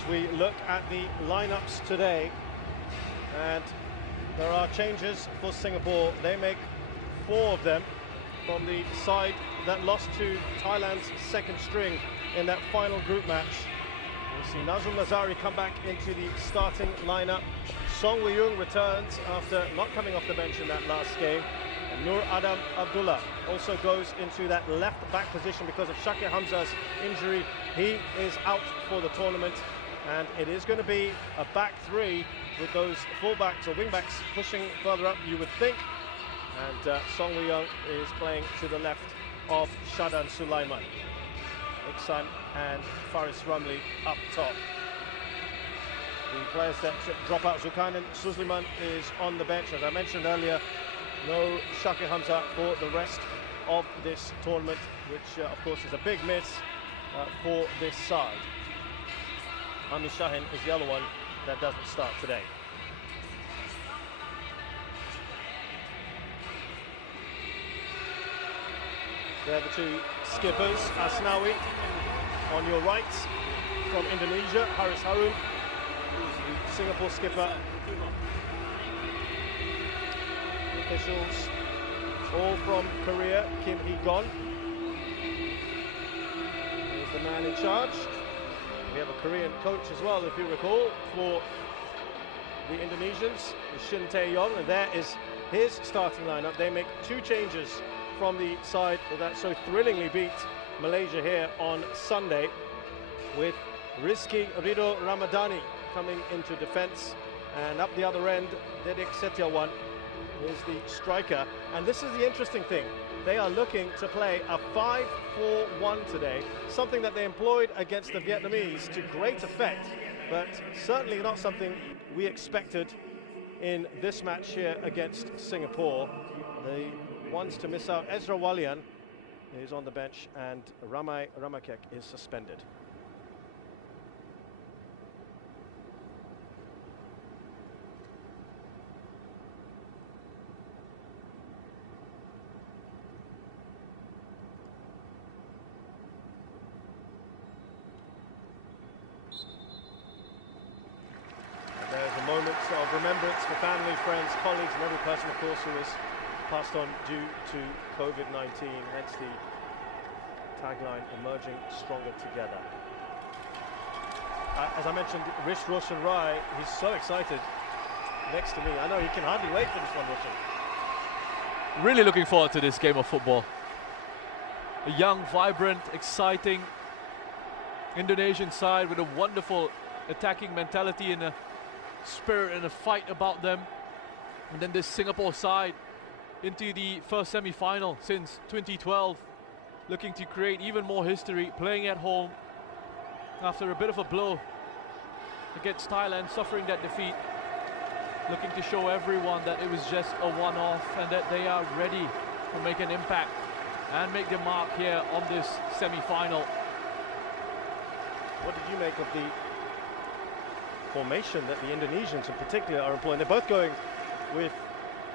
as we look at the lineups today, and there are changes for Singapore. They make 4 of them from the side that lost to Thailand's second string in that final group match. We see Nazrul Nazari come back into the starting lineup. Song Woo-young returns after not coming off the bench in that last game. And Nur Adam Abdullah also goes into that left back position because of Shakir Hamza's injury. He is out for the tournament, and it is going to be a back 3 with those fullbacks or wingbacks pushing further up, you would think. And Song Woo-young is playing to the left of Shadan Sulaiman. Iksan and Faris Ramli up top. The players that drop out, Zulkarnain Suzliman is on the bench. As I mentioned earlier, no Shakir Hamza for the rest of this tournament, which of course is a big miss for this side. Amir Shahin is the other one that doesn't start today. They're the 2 skippers. Asnawi on your right from Indonesia, Haris Harun, the Singapore skipper. The officials all from Korea, Kim Hee-gon is the man in charge. We have a Korean coach as well, if you recall, for the Indonesians, Shin Tae-yong, and there is his starting lineup. They make 2 changes from the side that so thrillingly beat Malaysia here on Sunday, with Rizky Ridho Ramadhani coming into defence, and up the other end, Dedek Setiawan is the striker. And this is the interesting thing, they are looking to play a 5-4-1 today, something that they employed against the Vietnamese to great effect, but certainly not something we expected in this match here against Singapore. The ones to miss out, Ezra Walian is on the bench, and Ramai Ramakek is suspended. And there's a moment of remembrance for family, friends, colleagues, and every person, of course, who is passed on due to COVID-19, hence the tagline, emerging stronger together. As I mentioned, Rish Roshan Rai, he's so excited next to me. I know he can hardly wait for this one, Roshan. Really looking forward to this game of football. A young, vibrant, exciting Indonesian side with a wonderful attacking mentality and a spirit and a fight about them. And then this Singapore side into the first semi-final since 2012, looking to create even more history, playing at home after a bit of a blow against Thailand, suffering that defeat, looking to show everyone that it was just a one-off and that they are ready to make an impact and make their mark here on this semi-final. What did you make of the formation that the Indonesians in particular are employing? They're both going with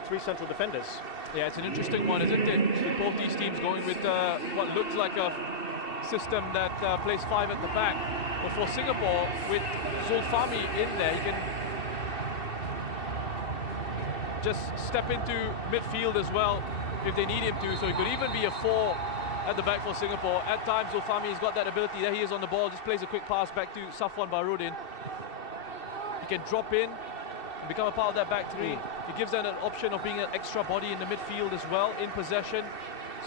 3 central defenders. Yeah, it's an interesting one, isn't it? With both these teams going with what looks like a system that plays 5 at the back. But for Singapore, with Zulfahmi in there, he can just step into midfield as well if they need him to. So it could even be a 4 at the back for Singapore. At times, Zulfahmi has got that ability. There he is on the ball, just plays a quick pass back to Safwan Barudin. He can drop in, become a part of that back 3. It gives them an option of being an extra body in the midfield as well, in possession.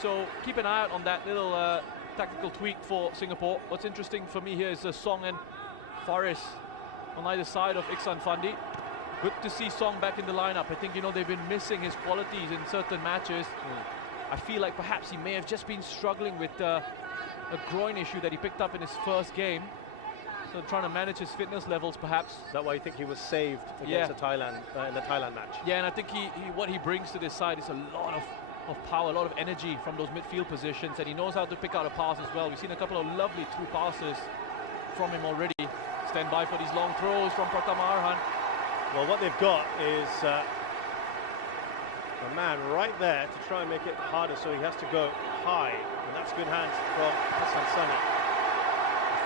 So keep an eye out on that little tactical tweak for Singapore. What's interesting for me here is Song and Faris on either side of Iksan Fandi. Good to see Song back in the lineup. I think, you know, they've been missing his qualities in certain matches. I feel like perhaps he may have just been struggling with a groin issue that he picked up in his first game. So trying to manage his fitness levels, perhaps. Is that why you think he was saved against the Thailand in the Thailand match? Yeah, and I think what he brings to this side is a lot of power, a lot of energy from those midfield positions, and he knows how to pick out a pass as well. We've seen a couple of lovely through passes from him already. Stand by for these long throws from Pratama Arhan. Well, what they've got is a man right there to try and make it harder, so he has to go high, and that's good hands from Hassan Sani.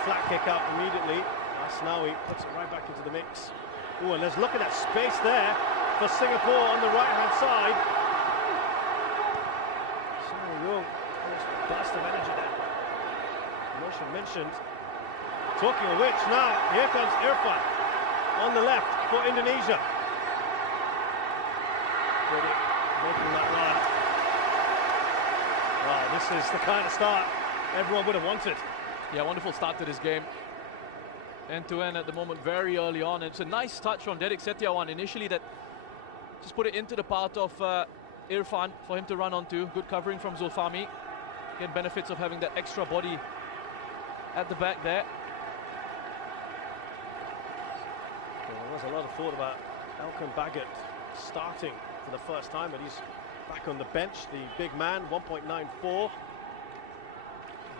Flat kick up immediately. Asnawi puts it right back into the mix. Oh, and let's look at that space there for Singapore on the right-hand side. Yong, burst of energy there. Roshan mentioned. Talking of which, now here comes Irfan on the left for Indonesia. Making that run. Oh, this is the kind of start everyone would have wanted. Yeah, wonderful start to this game. End-to-end at the moment, very early on. It's a nice touch from Dedik Setiawan initially that just put it into the path of Irfan for him to run onto. Good covering from Zulfami. Again, benefits of having that extra body at the back there. Well, there was a lot of thought about Elkan Baggett starting for the first time, but he's back on the bench. The big man, 1.94.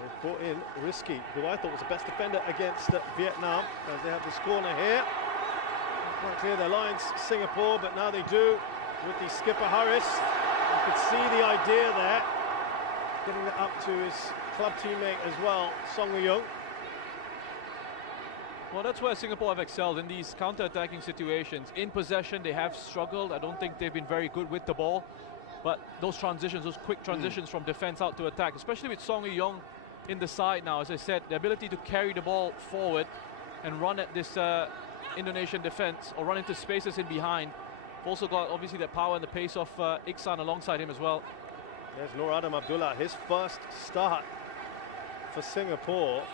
They've brought in Rizky, who I thought was the best defender against Vietnam, as they have this corner here. Not quite clear their lines, Singapore, but now they do with the skipper Harris. You could see the idea there, getting it up to his club teammate as well, Song Woo-young. Well, that's where Singapore have excelled in these counter-attacking situations. In possession, they have struggled. I don't think they've been very good with the ball. But those transitions, those quick transitions from defense out to attack, especially with Song Woo-young in the side now, as I said, the ability to carry the ball forward and run at this Indonesian defense or run into spaces in behind. Also got obviously that power and the pace of Iksan alongside him as well. There's Nur Adam Abdullah, his first start for Singapore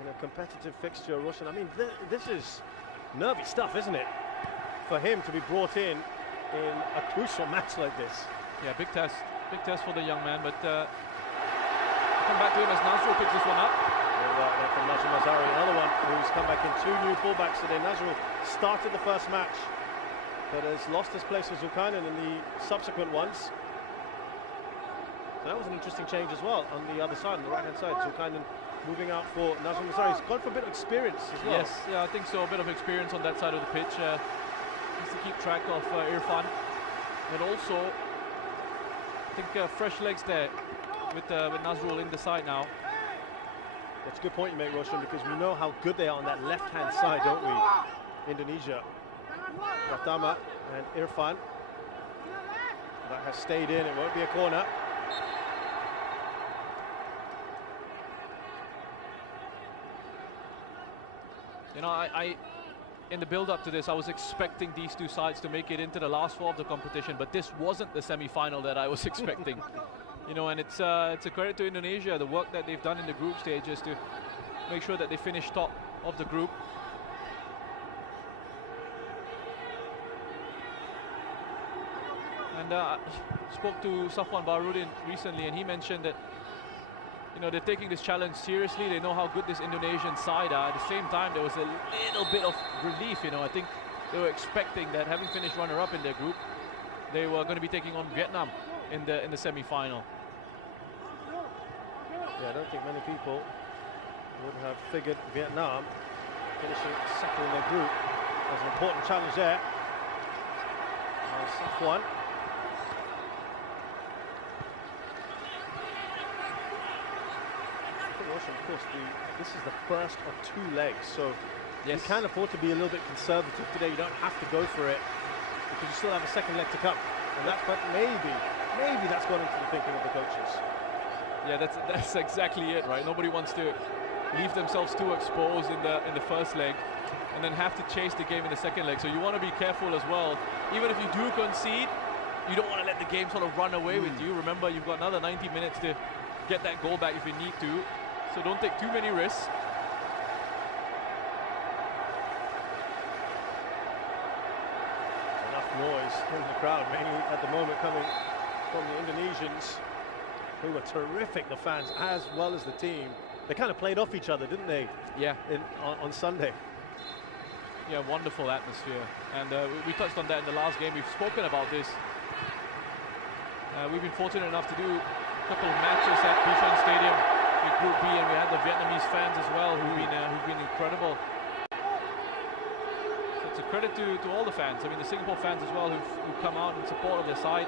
in a competitive fixture. Roshan, I mean, this is nervy stuff, isn't it? For him to be brought in a crucial match like this. Yeah, big test for the young man, but come back to him as Nazrul picks this one up. Right there from Nazrul Mazari, another one who's come back in. Two new fullbacks today. Nazrul started the first match, but has lost his place with Zulkarnain in the subsequent ones. So that was an interesting change as well on the other side, on the right-hand side. Zulkarnain moving out for Nazrul Mazari. He's gone for a bit of experience as well. Yes, yeah, I think so. A bit of experience on that side of the pitch. Just to keep track of Irfan. And also, I think fresh legs there with Nazrul in the side now. That's a good point you make, Roshan, because we know how good they are on that left-hand side, don't we? Indonesia. Pratama and Irfan. That has stayed in. It won't be a corner. You know, I in the build-up to this, I was expecting these two sides to make it into the last four of the competition, but this wasn't the semi-final that I was expecting. You know, and it's a credit to Indonesia, the work that they've done in the group stages to make sure that they finish top of the group. And I spoke to Safwan Baharudin recently, and he mentioned that, you know, they're taking this challenge seriously. They know how good this Indonesian side are. At the same time, there was a little bit of relief. You know, I think they were expecting that, having finished runner-up in their group, they were going to be taking on Vietnam in the semi-final. Yeah, I don't think many people would have figured Vietnam finishing second in their group. There's an important challenge there. Safwan. Of course, this is the first of two legs, so yes, you can afford to be a little bit conservative today. You don't have to go for it because you still have a second leg to come, and that's, but maybe that's gone into the thinking of the coaches. Yeah, that's exactly it, right? Nobody wants to leave themselves too exposed in the first leg and then have to chase the game in the second leg. So you want to be careful as well. Even if you do concede, you don't want to let the game sort of run away with you. Remember, you've got another 90 minutes to get that goal back if you need to. So don't take too many risks. Enough noise in the crowd, mainly at the moment coming from the Indonesians, who were terrific, the fans, as well as the team. They kind of played off each other, didn't they? Yeah. On Sunday. Yeah, wonderful atmosphere. And we touched on that in the last game. We've spoken about this. We've been fortunate enough to do a couple of matches at Bishan Stadium with Group B, and we had the Vietnamese fans as well who've been incredible. So it's a credit to all the fans. I mean, the Singapore fans as well who've come out in support of their side.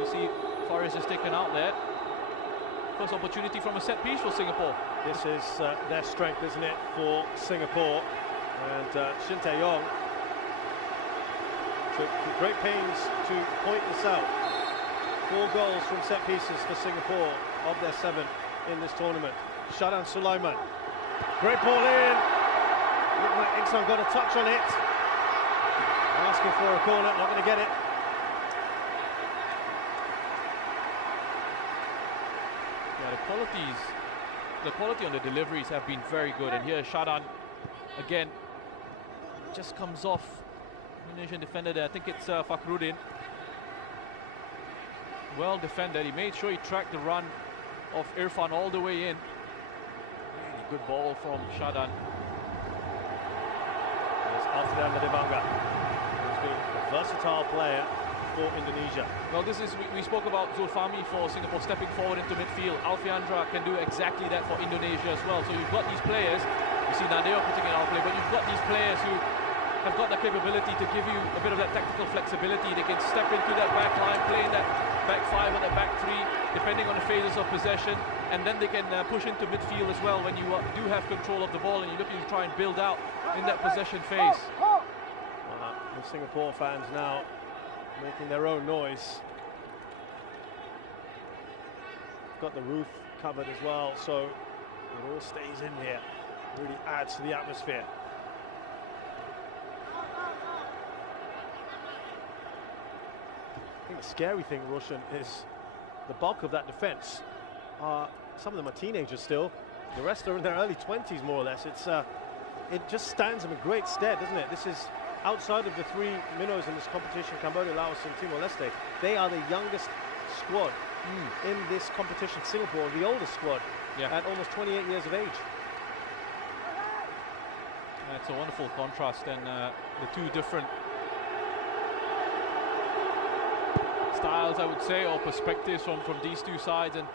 You see Faris is taken out there. First opportunity from a set piece for Singapore. This is their strength, isn't it, for Singapore? And Shin Yong took great pains to point this out. 4 goals from set pieces for Singapore of their 7 in this tournament. Shadan Sulaiman. Great ball in. Looked like Iksan got a touch on it. Asking for a corner, not going to get it. Yeah, the quality on the deliveries have been very good. And here Shadan, again, just comes off Indonesian defender there. I think it's Fakhruddin. Well defended. He made sure he tracked the run of Irfan all the way in. Really good ball from Shadan. There's Alfredo Devanga, who's been a versatile player for Indonesia. Well, this is, we spoke about Zulfahmi for Singapore stepping forward into midfield. Alfiandra can do exactly that for Indonesia as well. So you've got these players, you see Nadeo putting it out play, but you've got these players who have got the capability to give you a bit of that tactical flexibility. They can step into that back line, play in that back 5 or that back 3, depending on the phases of possession, and then they can push into midfield as well when you do have control of the ball and you're looking to try and build out in that possession phase. The Singapore fans now making their own noise. Got the roof covered as well, so it all stays in here. Really adds to the atmosphere. I think the scary thing, Roshan, is the bulk of that defense. Some of them are teenagers still. The rest are in their early 20s, more or less. It just stands them in great stead, doesn't it? This is outside of the 3 minnows in this competition, Cambodia, Laos and Timor-Leste. They are the youngest squad in this competition. Singapore, the oldest squad, at almost 28 years of age. It's a wonderful contrast, and the 2 different styles, I would say, or perspectives from these 2 sides, and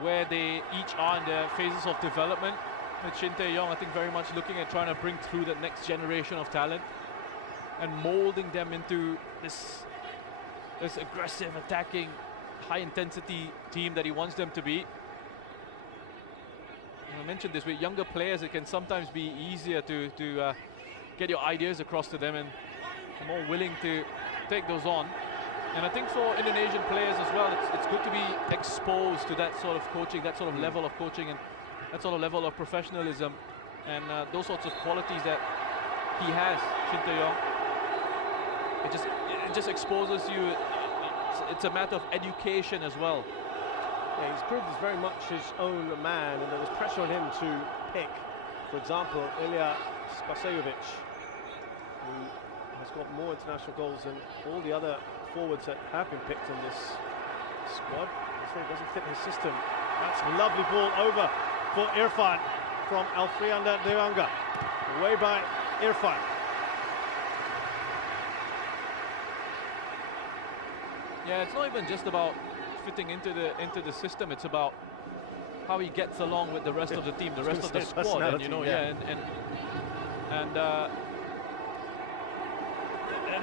where they each are in their phases of development. With Shin Tae-yong, I think very much looking at trying to bring through that next generation of talent and molding them into this aggressive, attacking, high-intensity team that he wants them to be. And I mentioned this, with younger players, it can sometimes be easier to get your ideas across to them, and they're more willing to take those on. And I think for Indonesian players as well, it's good to be exposed to that sort of coaching, that sort of level of coaching, and that sort of level of professionalism, and those sorts of qualities that he has, Shin Tae-yong. It just exposes you. It's a matter of education as well. Yeah, he's proved he's very much his own man, and there was pressure on him to pick, for example, Ilya Spasejovic, who has got more international goals than all the other forwards that have been picked in this squad. It doesn't fit his system. That's a lovely ball over for Irfan from Alfredo Devanga. Away by Irfan. Yeah, it's not even just about fitting into the system. It's about how he gets along with the rest of the team, the rest of the squad, and you know, and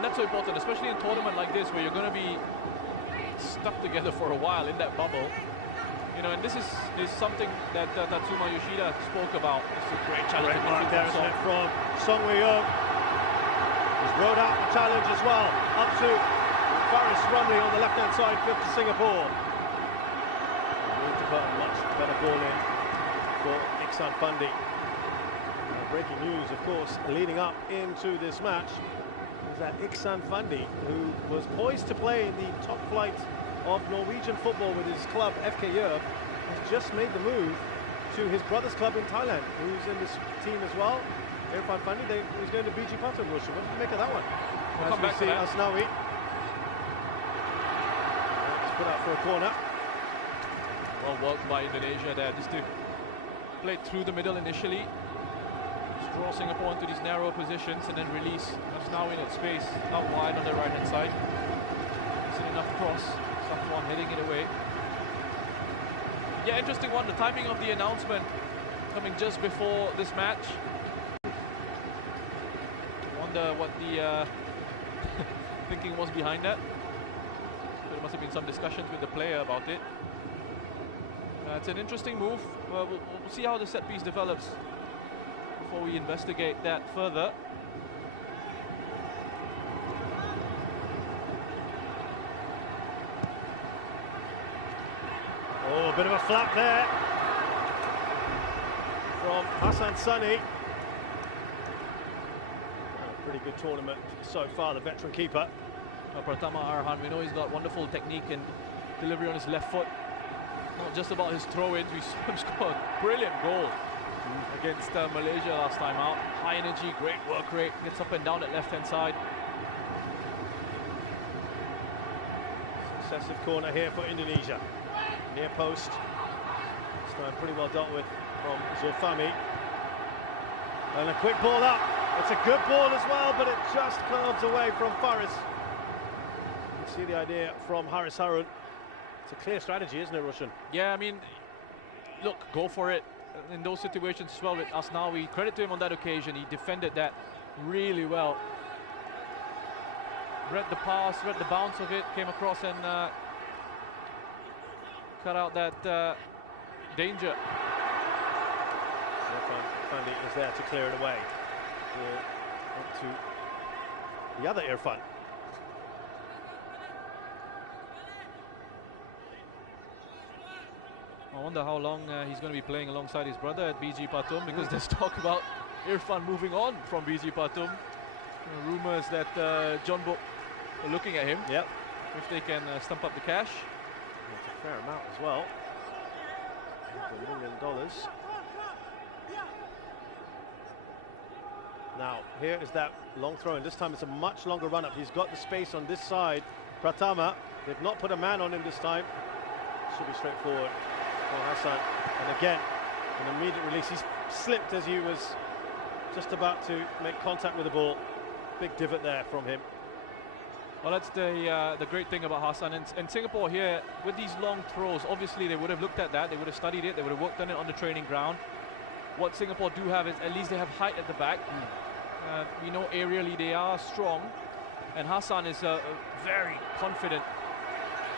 that's so important, especially in a tournament like this where you're going to be stuck together for a while in that bubble. You know, and this is something that Tatsuma Yoshida spoke about. It's a great challenge. Great mark there, isn't it, from Song Wei-yong. He's rode out the challenge as well, up to Faris Rumley on the left-hand side, flip to Singapore. We need to put a much better ball in for Iksan Fandi. Breaking news, of course, leading up into this match, is that Iksan Fandi, who was poised to play in the top flight of Norwegian football with his club FK Yerv, has just made the move to his brother's club in Thailand, who's in this team as well. Irfan Fandi, he's going to BG Pattern, Russia. What do you make of that one? We'll come back to that. Asnawi. It's put out for a corner. Well worked by Indonesia there, just to play through the middle initially, just draw Singapore into these narrow positions, and then release Asnawi in that space out wide on the right-hand side. Isn't enough cross. Safwan heading it away. Yeah, interesting one. The timing of the announcement coming just before this match. Wonder what the thinking was behind that. There must have been some discussions with the player about it. It's an interesting move. We'll see how the set piece develops before we investigate that further. Oh, a bit of a flap there from Hassan Sani. A pretty good tournament so far, the veteran keeper. Pratama Arhan, we know he's got wonderful technique and delivery on his left foot. Not just about his throw-ins, we saw him score a brilliant goal against Malaysia last time out. High energy, great work rate, gets up and down that left-hand side. Successive corner here for Indonesia. Near post. This time pretty well dealt with from Zulfami. And a quick ball up. It's a good ball as well, but it just curves away from Faris. You can see the idea from Haris Harun. It's a clear strategy, isn't it, Roshan? Yeah, I mean, look, go for it in those situations as well with Asnawi. Credit to him on that occasion. He defended that really well. Read the pass, read the bounce of it, came across and cut out that danger. Fandi is there to clear it away. Up to the other Irfan. I wonder how long he's going to be playing alongside his brother at BG Patum, because there's talk about Irfan moving on from BG Patum. Rumours that John Book are looking at him. Yep. If they can stump up the cash. That's a fair amount as well. $1 million. Now, here is that long throw, and this time it's a much longer run-up. He's got the space on this side. Pratama, they've not put a man on him this time. Should be straightforward for Hassan. And again, an immediate release. He's slipped as he was just about to make contact with the ball. Big divot there from him. Well, that's the great thing about Hassan. And Singapore here, with these long throws, obviously they would have looked at that, they would have studied it, they would have worked on it on the training ground. What Singapore do have is at least they have height at the back. We know aerially they are strong, and Hassan is a very confident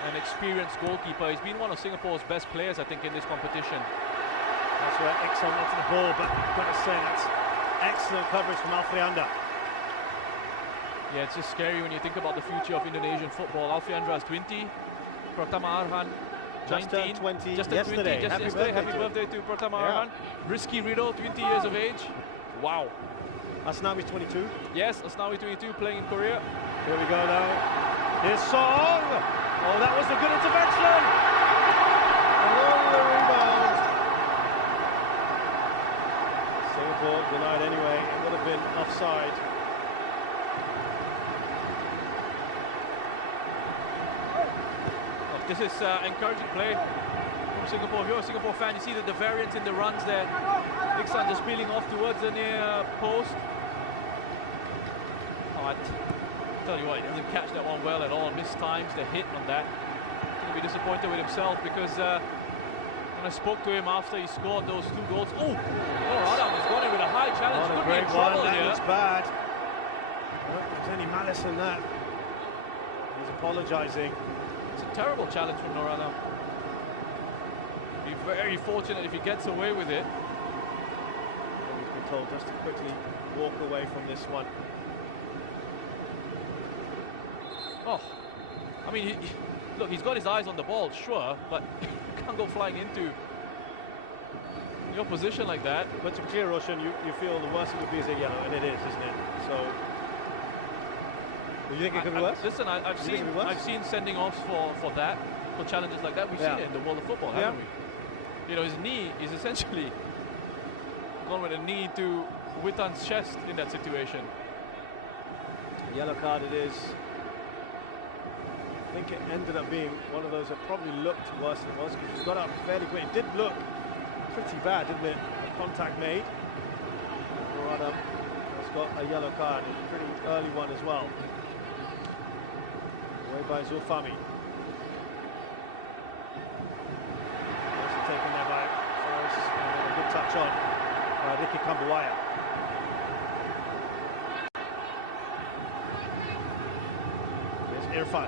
and experienced goalkeeper. He's been one of Singapore's best players, I think, in this competition. That's where Iksan went to the ball, but I've got to say that's excellent coverage from Alfrianda. Yeah, it's just scary when you think about the future of Indonesian football. Alfrianda is 20, Pratama Arhan 19. Just turned 20 just yesterday. 20, just Happy yesterday. birthday Happy birthday to Pratama Yeah. Arhan. Rizky Ridho, 20 years of age. Wow. Asnawi's 22. Yes, Asnawi 22, playing in Korea. Here we go now. Here's Song. Oh, that was a good intervention. And on the rebound. Singapore denied anyway. It would have been offside. This is encouraging play from Singapore. If you're a Singapore fan, you see that the variance in the runs there. Iksan just peeling off towards the near post. Oh, I tell you what, he doesn't catch that one well at all. Mistimes the hit on that. He's going to be disappointed with himself, because when I spoke to him after he scored those 2 goals, oh, Adam has gone in with a high challenge. What a Could be great in trouble one. That here. looks bad. I don't think there's any malice in that. He's apologising. It's a terrible challenge from Norada. Be very fortunate if he gets away with it. He's been told just to quickly walk away from this one. Oh, I mean, look, he's got his eyes on the ball, sure, but you can't go flying into your position like that. But to be clear, Roshan, you feel the worst it would be is a yellow, and it is, isn't it? So, do you think it could be worse? Listen, I've seen sending offs for that, for challenges like that. We've seen it in the world of football, haven't we? You know, his knee is essentially gone with a knee to Witan's chest in that situation. Yellow card it is. I think it ended up being one of those that probably looked worse than it was, because he got up fairly quick. It did look pretty bad, didn't it? The contact made. Murad has got a yellow card, a pretty early one as well. Away by Zulfami. Also taken there by Faris, and a good touch on by Ricky Kambuaya. Here's Irfan.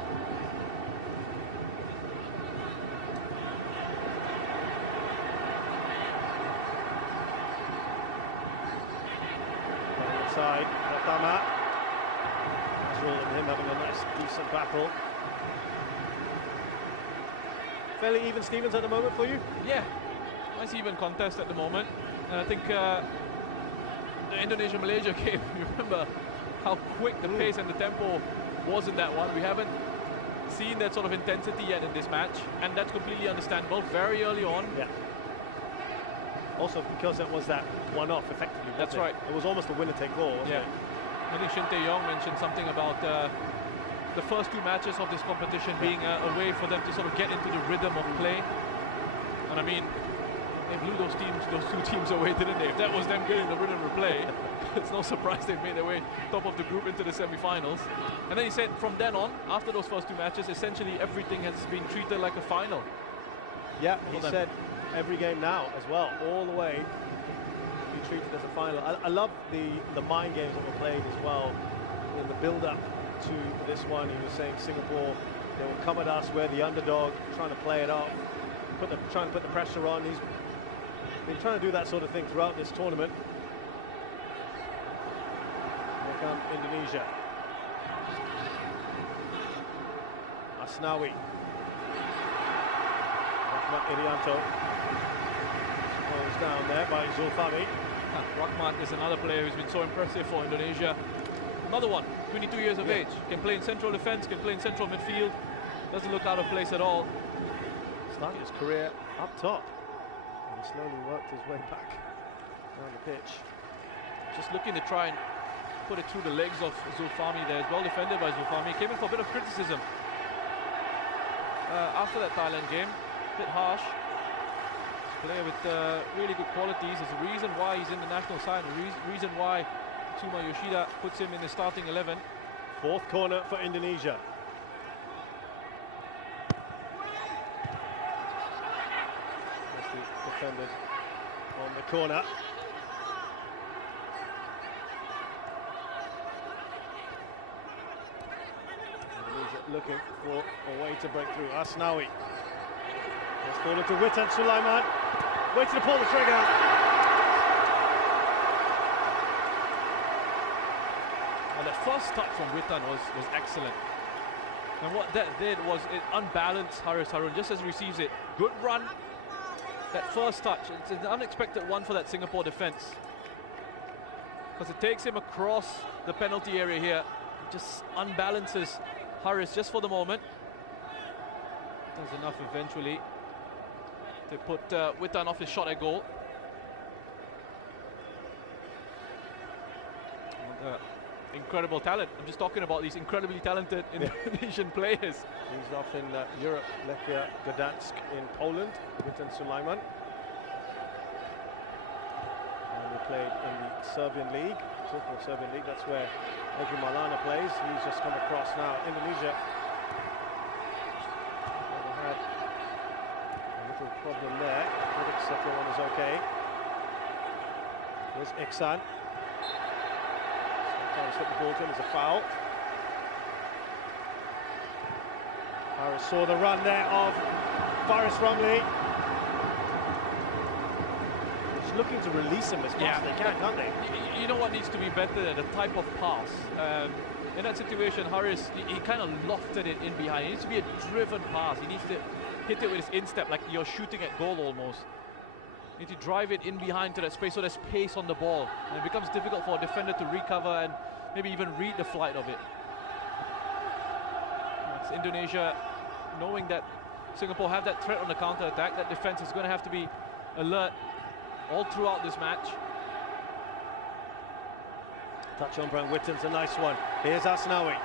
side, Pertama. Hasil and him having a nice, decent battle. Fairly even, Stevens, at the moment for you? Yeah, nice even contest at the moment. And I think the Indonesia-Malaysia game, you remember how quick the pace and the tempo was in that one. We haven't seen that sort of intensity yet in this match, and that's completely understandable very early on. Yeah. Also because it was that one-off, effectively. That's right. It was almost a winner-take-all, wasn't it? I think Shin Yong mentioned something about the first two matches of this competition being a way for them to sort of get into the rhythm of play. And I mean, they blew those two teams away, didn't they? If that was them getting the rhythm of play, it's no surprise they made their way top of the group into the semi-finals. And then he said from then on, after those first two matches, essentially everything has been treated like a final. Yeah, he said every game now as well, all the way to be treated as a final. I love the mind games that were played as well in the build-up to this one. He was saying Singapore, they will come at us, we're the underdog, trying to play it off, trying to put the pressure on. He's been trying to do that sort of thing throughout this tournament. Here come Indonesia. Asnawi. Rahmat Irianto. Goes down there by Zulfami. Rahmat is another player who's been so impressive for Indonesia. Another one, 22 years of age. Can play in central defense, can play in central midfield. Doesn't look out of place at all. Started his career up top. And he slowly worked his way back down the pitch. Just looking to try and put it through the legs of Zulfami there. Well defended by Zulfami. Came in for a bit of criticism after that Thailand game. A bit harsh. This player with really good qualities. There's a reason why he's in the national side. A reason why Tsuma Yoshida puts him in the starting 11. Fourth corner for Indonesia. Defended on the corner. Indonesia looking for a way to break through. Asnawi has fallen to Witan Sulaiman. Waiting to pull the trigger. And the first touch from Witan was excellent. And what that did was it unbalanced Haris Harun just as he receives it. Good run. That first touch, it's an unexpected one for that Singapore defense. Because it takes him across the penalty area here. It just unbalances Haris just for the moment. Does enough eventually to put Witan off his shot at goal. And, incredible talent. I'm just talking about these incredibly talented Indonesian players. He's off in Europe, Lechia Gdansk in Poland, Witan Sulaiman. And he played in the Serbian League. Talking of Serbian League, that's where Egy Maulana plays. He's just come across now. Indonesia had a little problem there. I think everyone is okay. Here's Iksan. Trying to slip the ball to him, it's a foul. Haris saw the run there of Faris Ramli. He's looking to release him as fast as they can, can't they? You know what needs to be better there? The type of pass. In that situation, Haris, he kind of lofted it in behind. It needs to be a driven pass. He needs to hit it with his instep like you're shooting at goal almost. You need to drive it in behind to that space so there's pace on the ball. And it becomes difficult for a defender to recover and maybe even read the flight of it. That's Indonesia knowing that Singapore have that threat on the counter-attack. That defense is going to have to be alert all throughout this match. Touch on Brand Witten's a nice one. Here's Asnawi.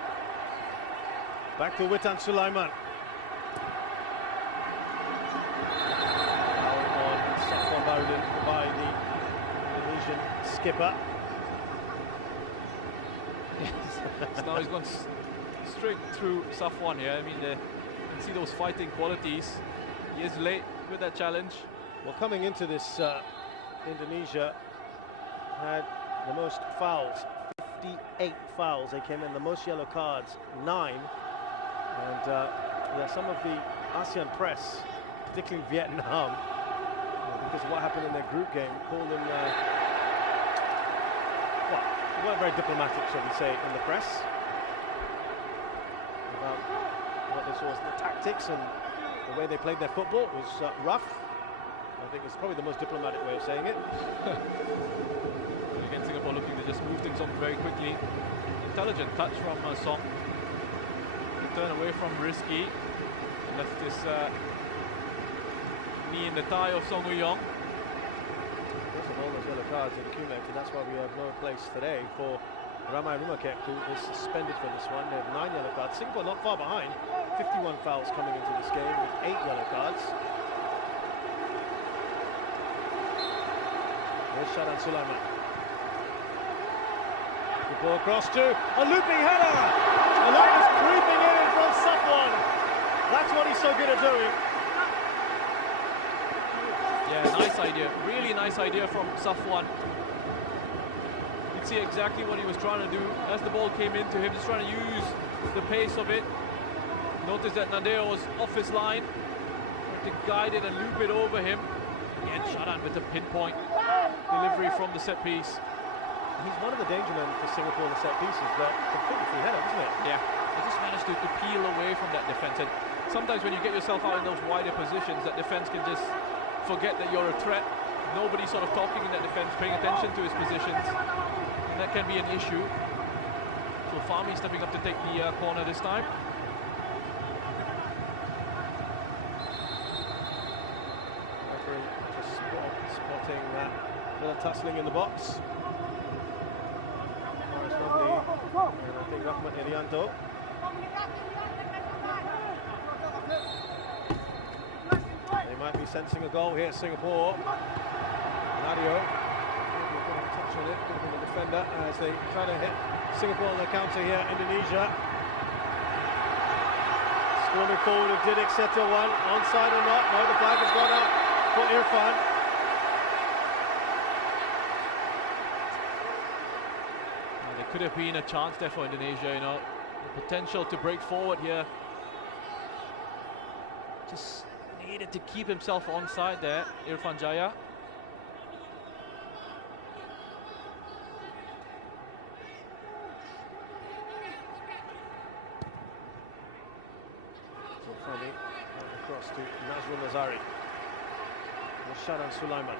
Back to Witan Sulaiman. By the Indonesian skipper. So now he's gone straight through Safwan here. I mean, you can see those fighting qualities. He is late with that challenge. Well, coming into this, Indonesia had the most fouls, 58 fouls. They came in the most yellow cards, 9. And yeah, some of the ASEAN press, particularly Vietnam, because of what happened in their group game, called them weren't very diplomatic, shall we say, in the press about what they saw as the tactics and the way they played their football. It was rough. I think it's probably the most diplomatic way of saying it. Again, Singapore looking to just move things on very quickly. Intelligent touch from Song. Turn away from Risky. And left this knee in the thigh of Song Woo-yong. Because of all those yellow cards that accumulated, that's why we have no place today for Ramai Rumakek, who is suspended for this one. They have 9 yellow cards. Singapore not far behind. 51 fouls coming into this game with 8 yellow cards. Here's Sharan Sulaiman. The ball across to a looping header! And that is creeping in from Safwan. That's what he's so good at doing. Yeah, nice idea. Really nice idea from Safwan. You can see exactly what he was trying to do as the ball came into him, just trying to use the pace of it. Notice that Nadeo was off his line, trying to guide it and loop it over him. Again, Sharan with the pinpoint delivery from the set piece. He's one of the danger men for Singapore in the set pieces, but completely free header, isn't it? Yeah, he just managed to peel away from that defence. And sometimes when you get yourself out in those wider positions, that defence can just forget that you're a threat. Nobody's sort of talking in that defence, paying attention to his positions, and that can be an issue. So Fahmi stepping up to take the corner this time. Just spotting that little tussling in the box. Lovely, and I think Rahmat Irianto. They might be sensing a goal here, Singapore. Nadio, touch on it, good the defender as they try to hit Singapore on the counter here. Indonesia storming forward with Didik Setia one, onside or not? No, the flag has gone out for Irfan. Could have been a chance there for Indonesia, you know, the potential to break forward here. Just needed to keep himself onside there, Irfan Jaya. So Fahmi across to Nazrul Nazari. Sharan Sulaiman.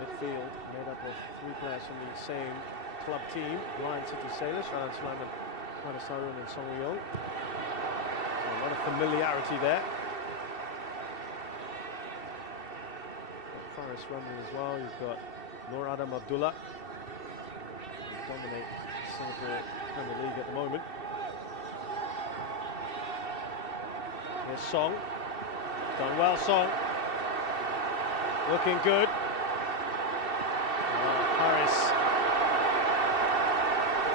Midfield made up of 3 players from the same club team, Lion City Sailors, Sharan Sulaiman, Madasarun and Song Woo-yong. A lot of familiarity there. Got Faris Ramli as well, you've got Nur Adam Abdullah, who dominate Singapore Premier League at the moment. Here's Song, done well Song, looking good. Harris,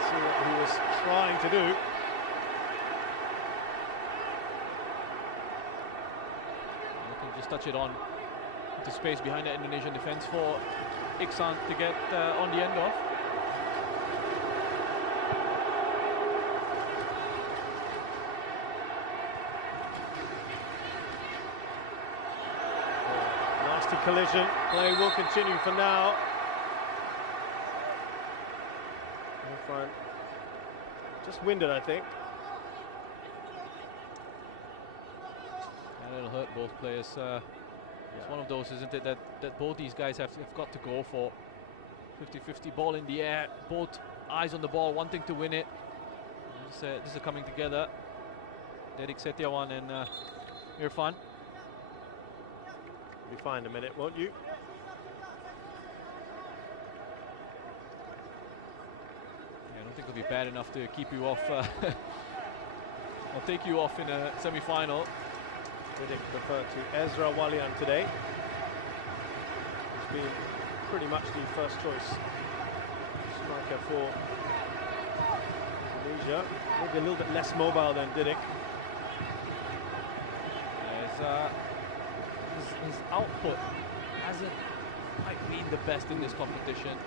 see what he was trying to do. You can just touch it on into space behind the Indonesian defence for Iksan to get on the end of. Nasty collision, play will continue for now. Just winded, I think. And it'll hurt both players. It's one of those, isn't it, that both these guys have got to go for. 50-50 ball in the air, both eyes on the ball, wanting to win it. This is coming together. Didik Setiawan and Irfan. You'll be fine in a minute, won't you? I don't think it'll be bad enough to keep you off or take you off in a semi-final. Didik referred to Ezra Walian today. He's been pretty much the first choice striker for Indonesia. Maybe a little bit less mobile than Didik. His output hasn't quite been the best in this competition.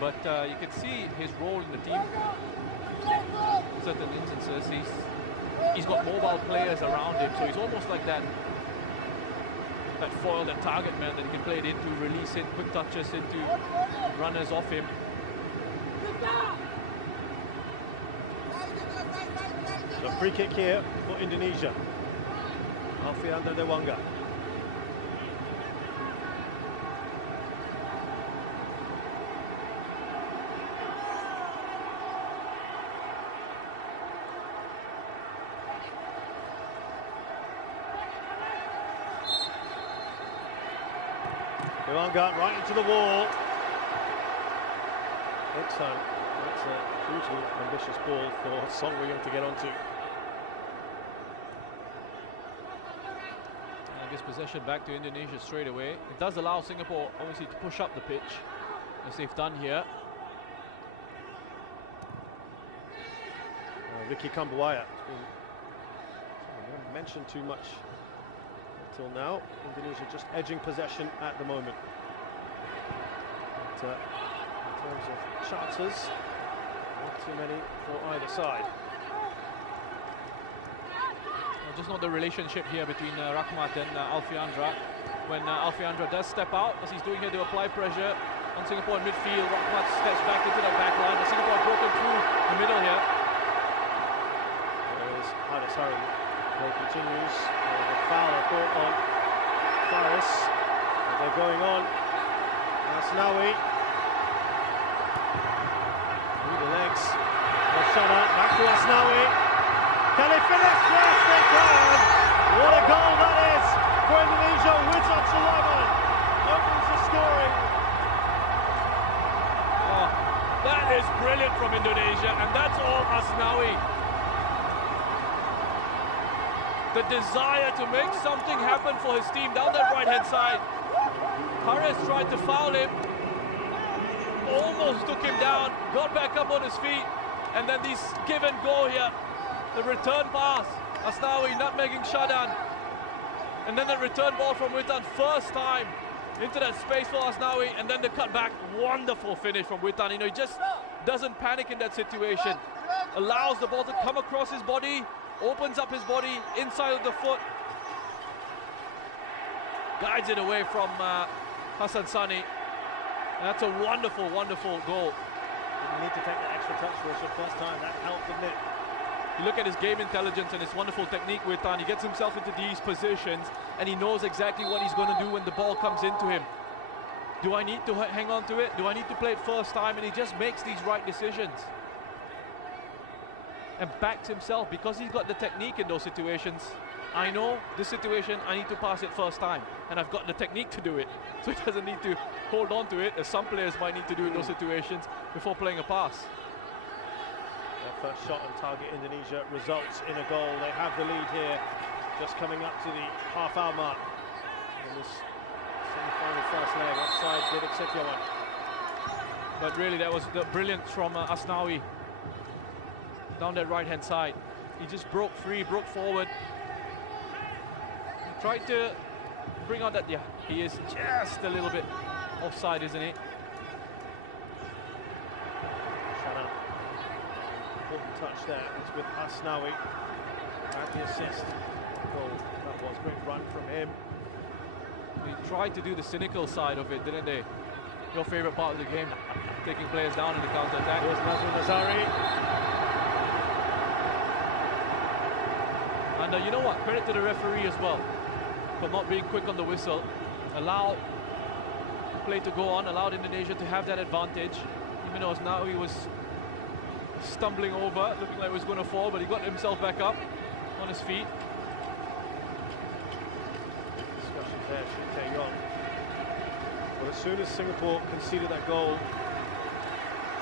But you can see his role in the team. In certain instances, he's got mobile players around him, so he's almost like that that foil, that target man that he can play it into, release it, quick touches into runners off him. So free kick here for Indonesia. Alfiandra Dewanga. Dewanga right into the wall. Next time, that's a hugely ambitious ball for Song Woo-young to get onto. And gives possession back to Indonesia straight away. It does allow Singapore obviously to push up the pitch, as they've done here. Ricky Kambuaya has been mentioned too much until now. Indonesia just edging possession at the moment. But, in terms of chances, not too many for either side. Just not the relationship here between Rahmat and Alfiandra. When Alfiandra does step out, as he's doing here to apply pressure on Singapore in midfield, Rahmat steps back into that back line, but Singapore broken through the middle here. There is Hasil. Ball continues. The foul caught on Faris. They're going on. Asnawi. Through the legs. Shana back to Asnawi. Can they finish? Yes, they can! What a goal that is for Indonesia. Witan Sulaiman opens the scoring. Oh, that is brilliant from Indonesia, and that's all Asnawi. The desire to make something happen for his team down that right-hand side. Haris tried to foul him, almost took him down, got back up on his feet, and then these give and go here. The return pass, Asnawi nutmegging Shadan, and then the return ball from Witan, first time into that space for Asnawi, and then the cut back. Wonderful finish from Witan. You know, he just doesn't panic in that situation, allows the ball to come across his body, opens up his body inside of the foot, guides it away from Hassan Sani, and that's a wonderful, wonderful goal. Didn't need to take that extra touch for us the first time. That helped, didn't it? You look at his game intelligence and his wonderful technique with Tan. He gets himself into these positions and he knows exactly what he's going to do when the ball comes into him. Do I need to hang on to it? Do I need to play it first time? And he just makes these right decisions. And backs himself because he's got the technique in those situations. I know this situation, I need to pass it first time. And I've got the technique to do it. So he doesn't need to hold on to it, as some players might need to do in those situations before playing a pass. Their first shot on target, Indonesia, results in a goal. They have the lead here, just coming up to the half-hour mark in this semi-final first leg. Offside, Didik Setiawan. But really, that was the brilliance from Asnawi down that right-hand side. He just broke free, broke forward. He tried to bring out that, yeah, he is just a little bit offside, isn't he? Important touch there. It's with Asnawi. And the assist. Goal. That was a great run from him. They tried to do the cynical side of it, didn't they? Your favourite part of the game, taking players down in the counter-attack. Here's Nazrul Nazari. And you know what? Credit to the referee as well for not being quick on the whistle. Allow play to go on, allowed Indonesia to have that advantage, even though now he was stumbling over, looking like he was going to fall, but he got himself back up on his feet. Discussion there, Shin Tae-yong. Well, as soon as Singapore conceded that goal,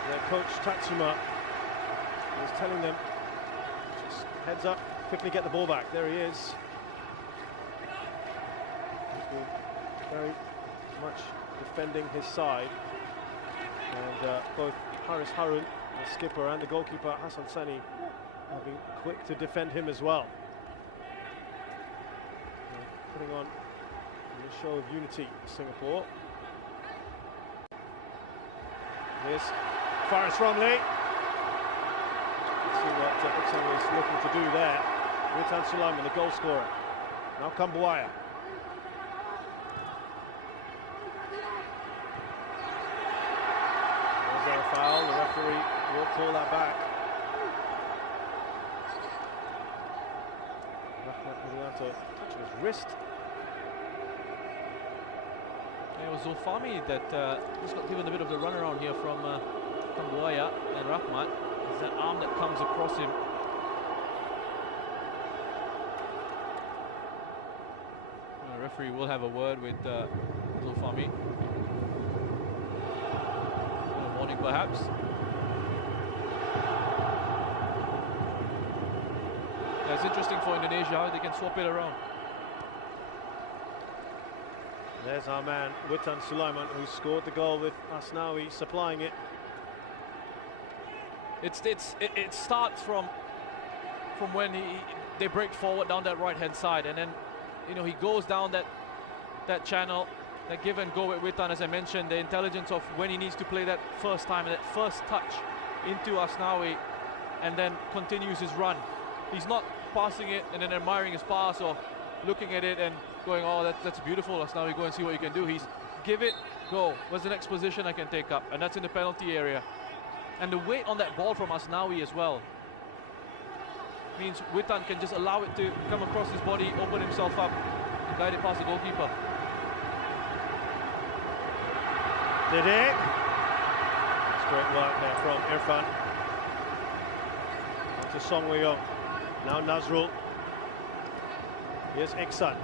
their coach Tatsuma was telling them, just heads up, quickly get the ball back. There he is. He's been very much defending his side, and both Haris Harun, the skipper, and the goalkeeper Hassan Sani have been quick to defend him as well. Putting on a show of unity, Singapore. Here's Faris Romley. Let's see what Hudson is looking to do there. Witan Sulaiman, the goal scorer. Now Kambuaya. Is there a foul? The referee will call that back. Touching his wrist. Yeah, it was Zulfami that just got given a bit of the runaround here from Buaya and Rahmat. It's that arm that comes across him. The referee will have a word with Zulfami. A warning perhaps. Yeah, it's interesting for Indonesia how they can swap it around. There's our man, Witan Sulaiman, who scored the goal with Asnawi supplying it. It starts from when they break forward down that right-hand side, and then he goes down that channel, that give and go with Witan, as I mentioned, the intelligence of when he needs to play that first time, that first touch into Asnawi, and then continues his run. He's not passing it and then admiring his pass or looking at it and going, oh, that's beautiful, Asnawi, go and see what you can do. He's give it, go. What's the next position I can take up? And that's in the penalty area. And the weight on that ball from Asnawi as well means Witan can just allow it to come across his body, open himself up, and guide it past the goalkeeper. Did it? That's great work there from Irfan. On to Song Wei-yong. Now Nazrul. Here's Iksan.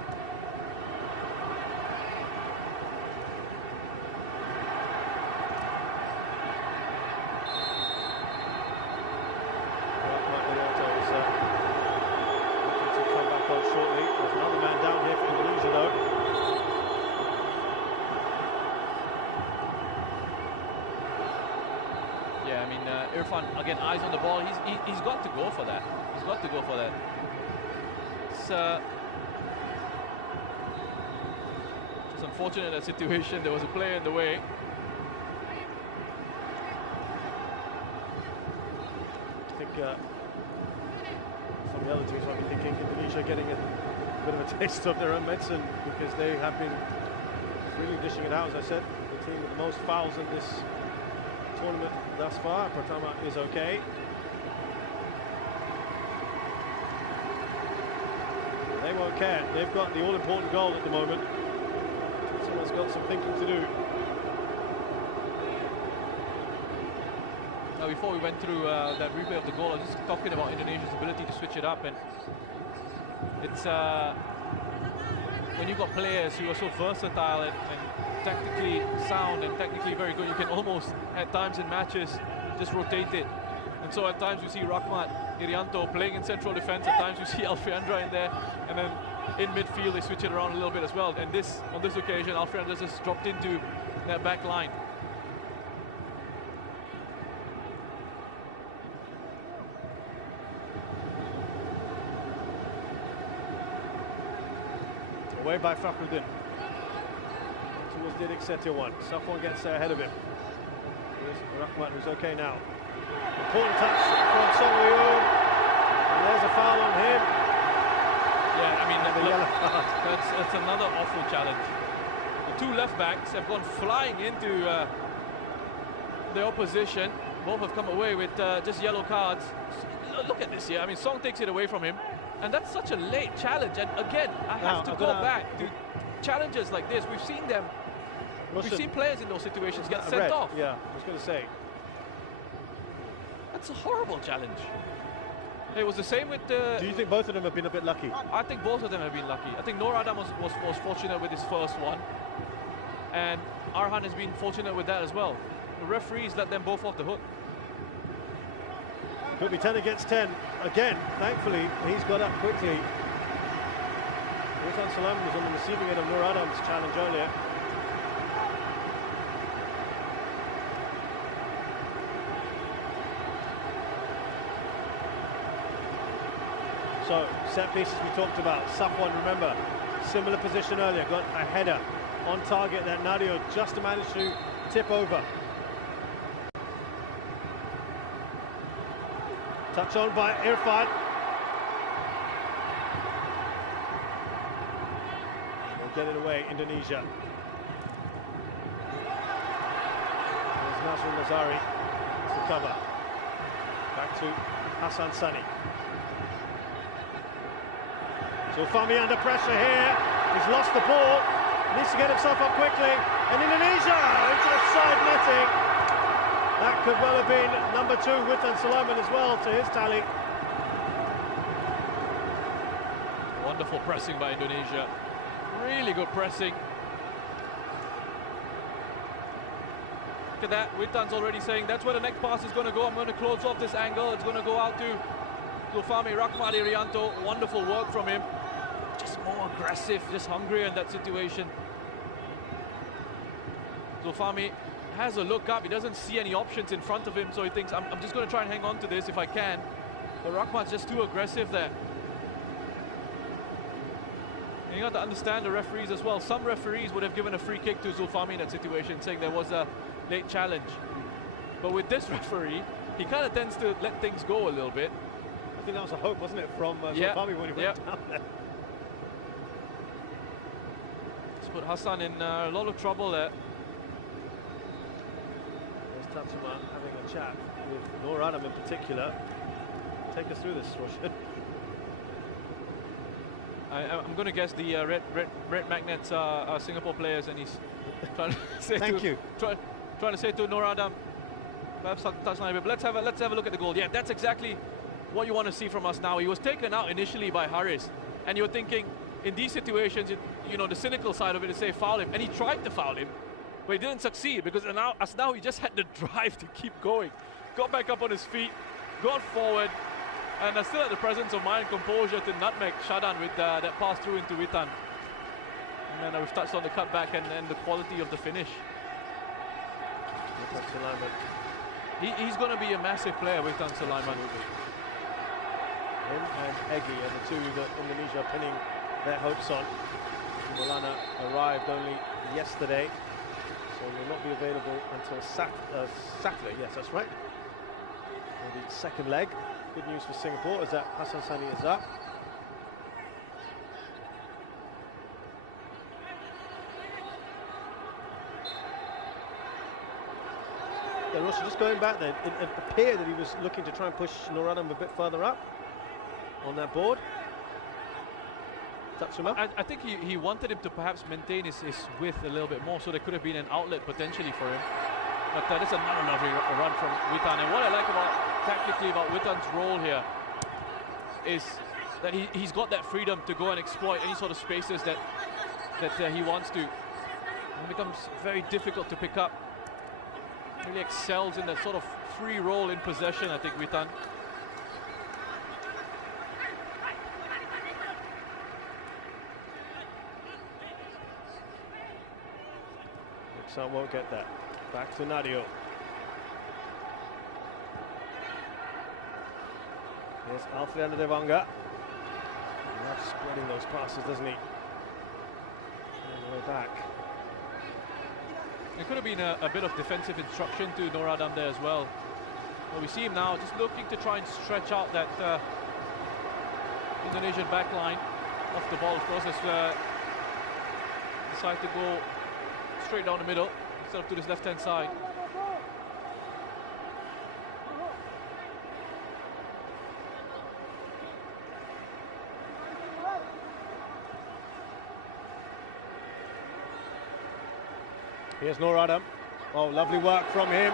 Irfan, again, eyes on the ball. He's got to go for that. He's got to go for that. It's unfortunate, that situation. There was a player in the way. I think some of the other teams might be thinking Indonesia getting a bit of a taste of their own medicine, because they have been really dishing it out. As I said, the team with the most fouls in this tournament thus far. Pratama is okay. They won't care. They've got the all-important goal at the moment. Someone's got some thinking to do. Now, before we went through that replay of the goal, I was just talking about Indonesia's ability to switch it up, and it's when you've got players who are so versatile and tactically sound and technically very good, you can almost, at times in matches, just rotate it. And so at times you see Rahmat Irianto playing in central defense, at times you see Alfiandra in there, and then in midfield they switch it around a little bit as well. And on this occasion, Alfiandra just dropped into that back line. Away by Fakhruddin. Towards Didik Setiawan. Safwan gets there ahead of him. Here's Rahmat, who's okay now. Important touch from Song Wei-yong. And there's a foul on him. Yeah, I mean, that's another awful challenge. The two left backs have gone flying into the opposition. Both have come away with just yellow cards. Look at this here. I mean, Song takes it away from him. And that's such a late challenge. And again, I have to go back to challenges like this. We've seen them. We've seen players in those situations get sent off. Yeah, I was going to say. That's a horrible challenge. It was the same with the... Do you think both of them have been a bit lucky? I think both of them have been lucky. I think Nur Adam was fortunate with his first one. And Arhan has been fortunate with that as well. The referees let them both off the hook. Could be 10 against 10 again. Thankfully, he's got up quickly. Witan Sulaiman was on the receiving end of Nur Adam's challenge earlier. So, set pieces we talked about. Safwan, remember, similar position earlier, got a header on target that Nadio just managed to tip over. Touch on by Irfan. They'll get it away, Indonesia. There's Nazrul Nazari to cover. Back to Hassan Sani. Zulfami under pressure here. He's lost the ball. Needs to get himself up quickly. And Indonesia into the side netting. That could well have been number 2, Witan Sulaiman as well, to his tally. Wonderful pressing by Indonesia. Really good pressing. Look at that. Witan's already saying that's where the next pass is going to go. I'm going to close off this angle. It's going to go out to Zulfami Rahmat Irianto. Wonderful work from him. Just more aggressive, just hungrier in that situation. Zulfami has a look up. He doesn't see any options in front of him, so he thinks, I'm just going to try and hang on to this if I can. But Rahmat's just too aggressive there. And you got to understand the referees as well. Some referees would have given a free kick to Zulfami in that situation, saying there was a late challenge. But with this referee, he kind of tends to let things go a little bit. I think that was a hope, wasn't it, from Zulfami when he went down there. It's put Hassan in a lot of trouble there. There's Tatsuma having a chat with Nur Adam in particular. Take us through this, Roshan. I'm going to guess the red magnets are Singapore players, and he's trying to say trying to say to Nur Adam, perhaps touch line a bit. But let's have a look at the goal. Yeah, that's exactly what you want to see from us now. He was taken out initially by Haris, and you're thinking in these situations, you know, the cynical side of it is say foul him, and he tried to foul him, but he didn't succeed because now he just had the drive to keep going. Got back up on his feet, got forward, and still had the presence of mind and composure to nutmeg Shadan with that pass through into Witan. And then we've touched on the cutback and the quality of the finish. Witan Sulaiman. He's going to be a massive player, Witan Sulaiman. Him and Egi are the two that Indonesia are pinning their hopes on. Maulana arrived only yesterday, so will not be available until Saturday. Yes, that's right. For the second leg. Good news for Singapore is that Hassan Sani is up. Yeah, Ross, just going back then, it appeared that he was looking to try and push Nur Adam a bit further up on that board. Tatsuma? I think he wanted him to perhaps maintain his width a little bit more, so there could have been an outlet potentially for him. But that's another lovely run from Witan. And what I like tactically about Witan's role here is that he's got that freedom to go and exploit any sort of spaces that he wants to. It becomes very difficult to pick up. Really excels in that sort of free role in possession, I think, Witan. Iksan won't get that. Back to Nadio. Here's Alfredo Devanga. He loves spreading those passes, doesn't he? All the way back. It could have been a bit of defensive instruction to Nur Adam there as well. Well, we see him now just looking to try and stretch out that Indonesian back line off the ball. Of course, has decided to go straight down the middle instead of to this left-hand side. Here's Nur Adam. Oh, lovely work from him.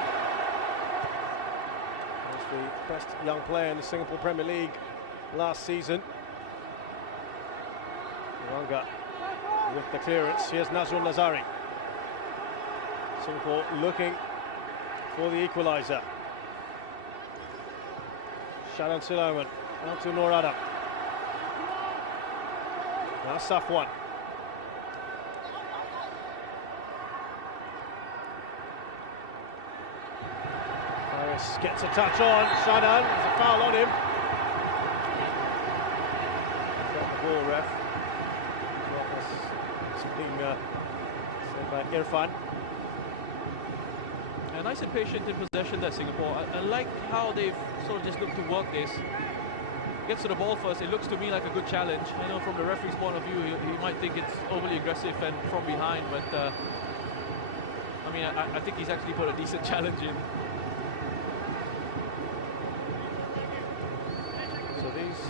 He's the best young player in the Singapore Premier League last season. Ranga with the clearance. Here's Nazrul Nazari. Singapore looking for the equaliser. Shadan Sulaiman out to Nur Adam. Now Safwan. Gets a touch on Shadan. There's a foul on him. Got the ball, ref. It's being said by Irfan. Nice and patient in possession there, Singapore. I like how they've sort of just looked to work this. Gets to the ball first. It looks to me like a good challenge. I know from the referee's point of view, he might think it's overly aggressive and from behind, but I mean, I think he's actually put a decent challenge in. So these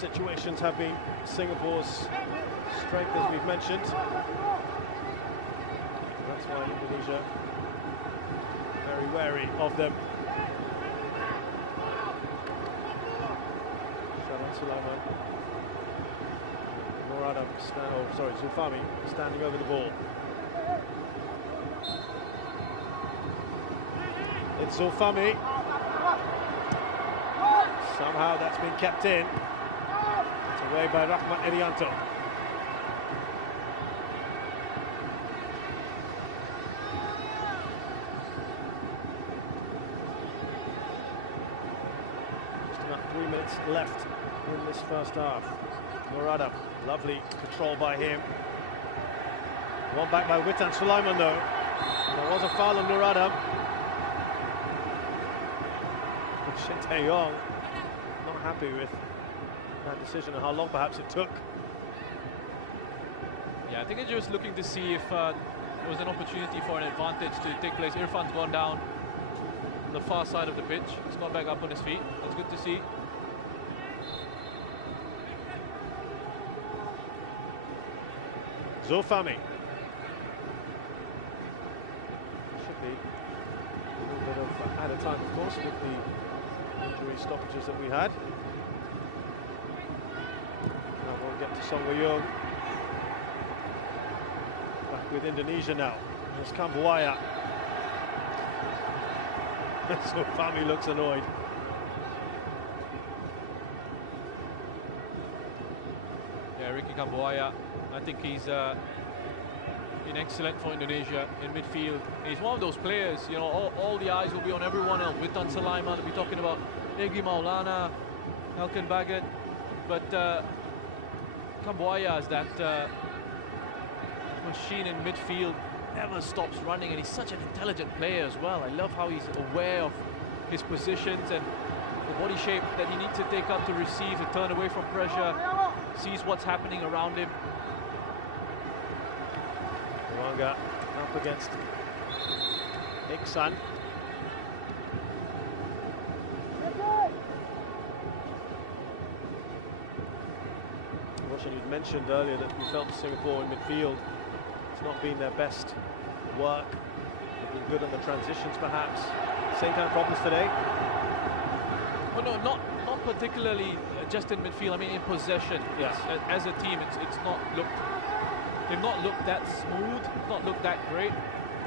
situations have been Singapore's strength, as we've mentioned. That's why Indonesia very wary of them. Sulaiman. Zulfami standing over the ball. It's Zulfami. Somehow that's been kept in. It's away by Rahmat Irianto. Just about 3 minutes left in this first half. Murada, lovely control by him. One back by Witan Sulaiman though. There was a foul on Murada. Shin Yong not happy with that decision and how long perhaps it took. Yeah, I think they're just looking to see if there was an opportunity for an advantage to take place. Irfan's gone down on the far side of the pitch. He's got back up on his feet. That's good to see. Zulfami. Should be a little bit of added time, of course, with the injury stoppages that we had. Now we'll get to Song Wei-yong. Back with Indonesia now. There's Kambuaya. Zulfami looks annoyed. Yeah, Ricky Kambuaya, I think he's been excellent for Indonesia in midfield. He's one of those players, you know, all the eyes will be on everyone else. Witan Sulaiman, we'll be talking about Egy Maulana, Elkan Baggett, but Kambuaya is that machine in midfield, never stops running, and he's such an intelligent player as well. I love how he's aware of his positions and the body shape that he needs to take up to receive, to turn away from pressure, sees what's happening around him. Rwanga up against Iksan. Roshan, you'd mentioned earlier that we felt Singapore in midfield, it's not been their best work. They've been good on the transitions perhaps. Same kind of problems today? Well, no, not particularly just in midfield. I mean, in possession, yes. As a team, it's not looked. They've not looked that smooth. It's not looked that great.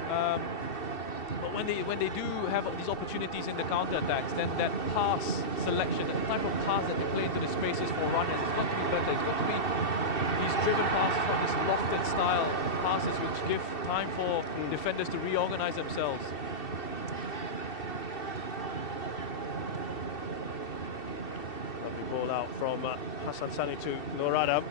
But when they do have these opportunities in the counter-attacks, then that pass selection, the type of pass that they play into the spaces for runners, it's got to be better. It's got to be these driven passes from this lofted style passes, which give time for defenders to reorganize themselves. Ball out from Hassan Sani to Norada.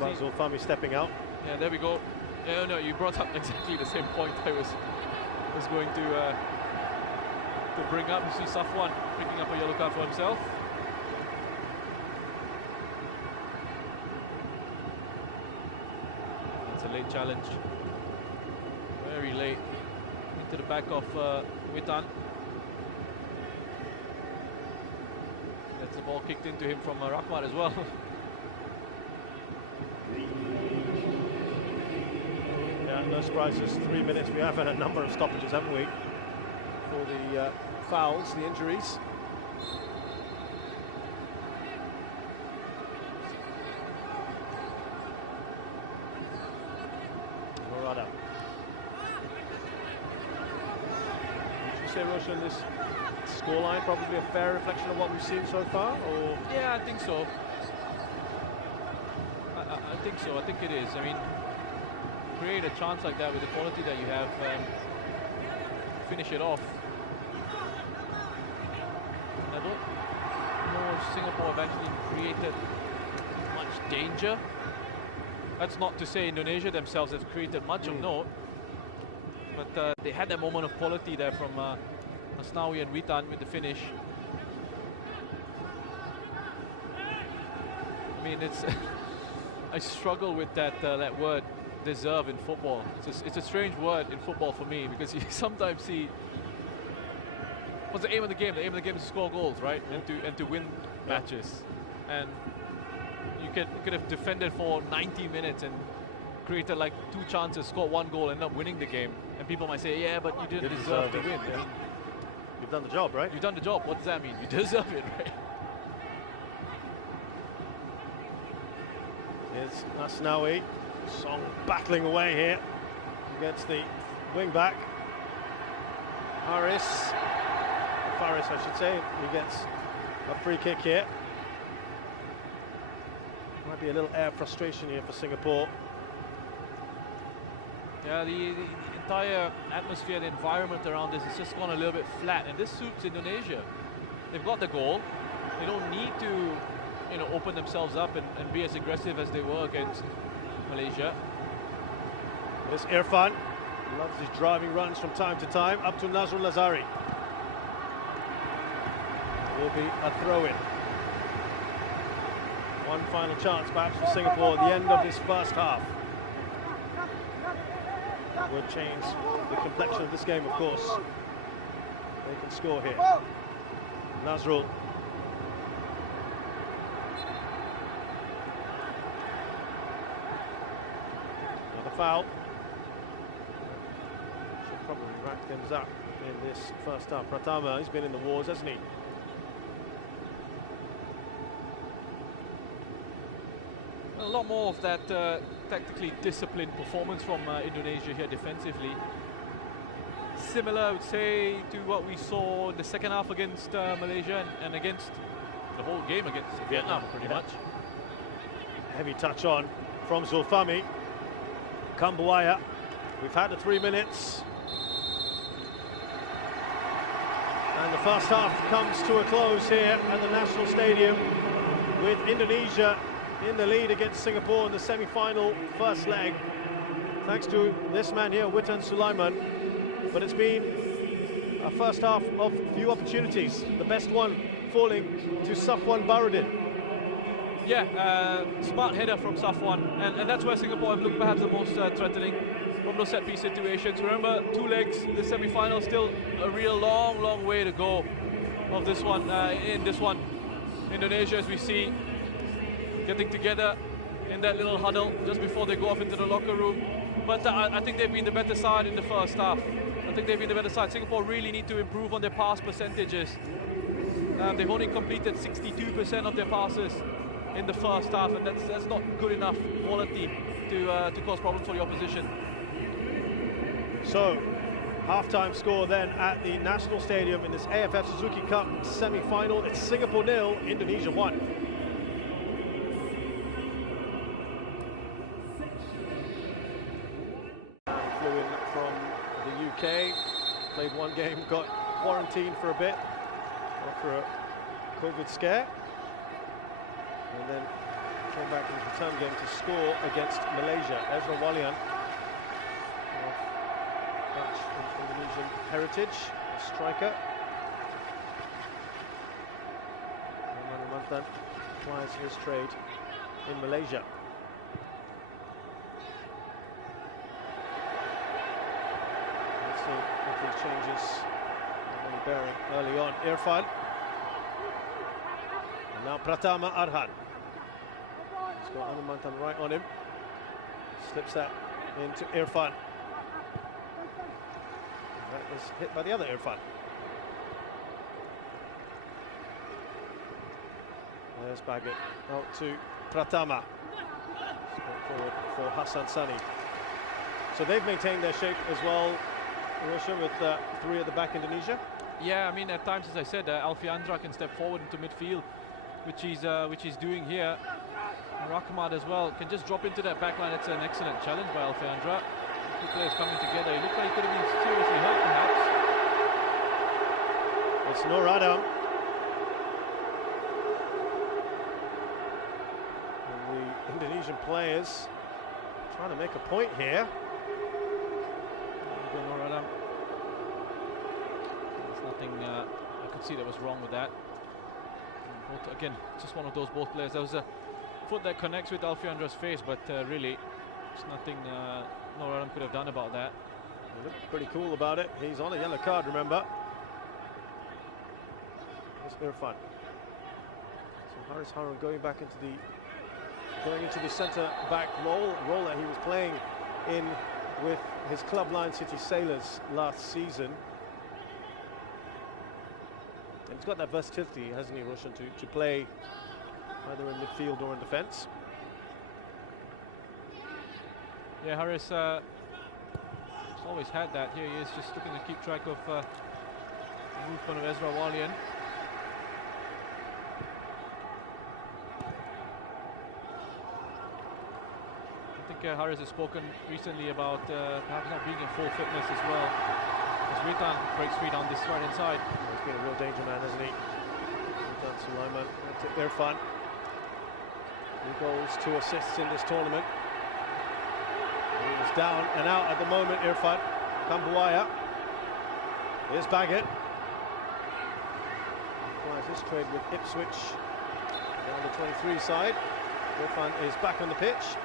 Zulfami stepping out. Yeah, there we go. Yeah, no, you brought up exactly the same point I was going to bring up. You see Safwan picking up a yellow card for himself. That's a late challenge. Very late. Into the back of Witan. That's the ball kicked into him from Rahmat as well. Yeah, no surprises. 3 minutes. We have had a number of stoppages, haven't we? For the fouls, the injuries. Morada. Would you say, Roshan, this scoreline probably a fair reflection of what we've seen so far, or? Yeah, I think so. I think so. I think it is. I mean, create a chance like that with the quality that you have, finish it off. I don't know if Singapore have actually created much danger. That's not to say Indonesia themselves have created much of note, but they had that moment of quality there from Asnawi and Witan with the finish. I mean, it's I struggle with that word deserve in football. It's a strange word in football for me, because you sometimes see what's the aim of the game? The aim of the game is to score goals, right? And to win matches. And you could have defended for 90 minutes and created like 2 chances, scored 1 goal, end up winning the game. And people might say, yeah, but you didn't deserve to win. Yeah. You've done the job, right? You've done the job. What does that mean? You deserve it, right? Here's Asnawi. Song battling away here against the wing back. Faris, I should say, he gets a free kick here. Might be a little air frustration here for Singapore. Yeah, the entire atmosphere, the environment around this has just gone a little bit flat, and this suits Indonesia. They've got the goal. They don't need to, you know, open themselves up and be as aggressive as they were against Malaysia. There's Irfan. Loves his driving runs from time to time. Up to Nazrul Lazari. Will be a throw-in. One final chance perhaps for Singapore at the end of this first half. That would change the complexion of this game, of course. They can score here. Nazrul. Another foul. Should probably rack things up in this first half. Pratama, he's been in the wars, hasn't he? A lot more of that tactically disciplined performance from Indonesia here defensively. Similar, I would say, to what we saw in the second half against Malaysia and against the whole game against Vietnam, pretty much. Heavy touch on from Zulfami. Kambuaya. We've had the 3 minutes. And the first half comes to a close here at the National Stadium, with Indonesia in the lead against Singapore in the semi-final first leg, thanks to this man here, Witan Sulaiman. But it's been a first half of few opportunities, the best one falling to Safwan Barudin. Yeah, smart header from Safwan, and that's where Singapore have looked perhaps the most threatening from those set-piece situations. Remember, 2 legs, the semi-final, still a real long way to go of this one. In this one, Indonesia, as we see, getting together in that little huddle just before they go off into the locker room. But I think they've been the better side in the first half. I think they've been the better side. Singapore really need to improve on their pass percentages. They've only completed 62% of their passes in the first half, and that's not good enough quality to cause problems for the opposition. So, half-time score then at the National Stadium in this AFF Suzuki Cup semi-final. It's Singapore 0, Indonesia 1. Flew in from the UK, played 1 game, got quarantined for a bit after a COVID scare, and then came back in his return game to score against Malaysia. Ezra Walian, of Dutch and Indonesian heritage, a striker. And Mantan plies his trade in Malaysia. Let's see if these changes have any bearing early on. Irfan. And now Pratama Arhan. He's got Hanumantan right on him. Slips that into Irfan. That was hit by the other Irfan. There's Baggett out to Pratama. Forward for Hassan Sani. So they've maintained their shape as well, Roshan, with 3 at the back, Indonesia. Yeah, I mean, at times, as I said, Alfiandra can step forward into midfield, which he's doing here. Rahmat as well can just drop into that back line. It's an excellent challenge by Alfiandra. 2 players coming together. It looked like he could have been seriously hurt, perhaps. It's Nur Adam. And the Indonesian players trying to make a point here. Nur Adam. There's nothing I could see that was wrong with that. Again, just one of those both players. There was a foot that connects with Alfiandra's face, but really There's nothing Nur Adam could have done about that. He looked pretty cool about it. He's on a yellow card, remember. It's Irfan. So Haris Harun going into the centre back role that he was playing in with his club Lion City Sailors last season. And he's got that versatility, hasn't he, Roshan, to play either in midfield or in defence. Yeah, Haris has always had that. Here he is, just looking to keep track of the movement of Ezra Walian. I think Haris has spoken recently about perhaps not being in full fitness as well. As Witan breaks free down this right-hand side. He's been a real danger man, hasn't he? Witan Sulaiman, to Irfan. 2 goals, 2 assists in this tournament. He is down and out at the moment, Irfan. Kambuaya. Here's Baggett. Applies his trade with Ipswich down the 23 side. Irfan is back on the pitch.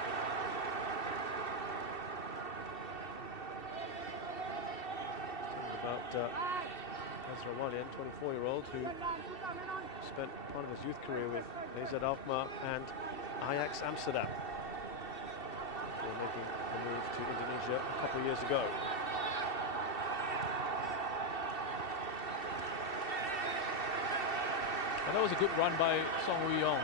About Ezra Walian, 24-year-old, who spent part of his youth career with AZ Alkmaar and Ajax Amsterdam. Before making the move to Indonesia a couple of years ago. And that was a good run by Song Woo-yong.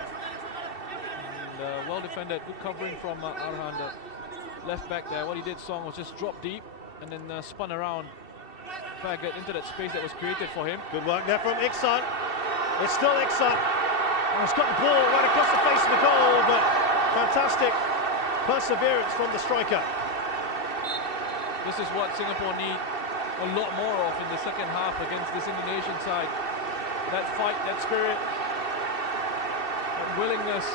And well defended, good covering from Arhan, the left back there. What he did, Song, was just drop deep and then spun around Baggett into that space that was created for him. Good work there from Iksan. It's still Iksan. Oh, he's got the ball right across the face of the goal, but fantastic perseverance from the striker. This is what Singapore need a lot more of in the second half against this Indonesian side. That fight, that spirit, that willingness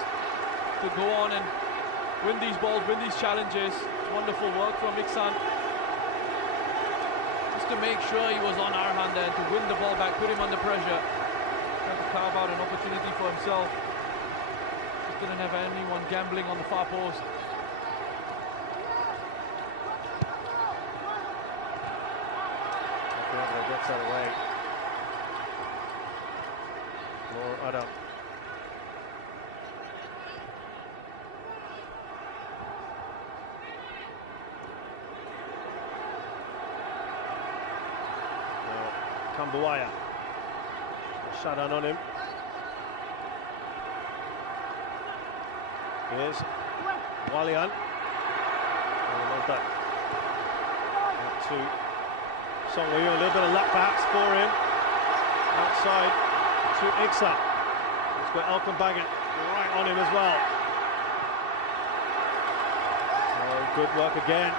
to go on and win these balls, win these challenges. Wonderful work from Iksan. Just to make sure he was on Arhan there, to win the ball back, put him under pressure. Trying to carve out an opportunity for himself. Just didn't have anyone gambling on the far post. Gets out of the way. Nur Adam. Now Kambuaya. Shut down on him. Here's Walian. To Song Woo-yong, a little bit of luck perhaps for him. Outside to Iksan. He's got Elkan Baggett right on him as well. So good work again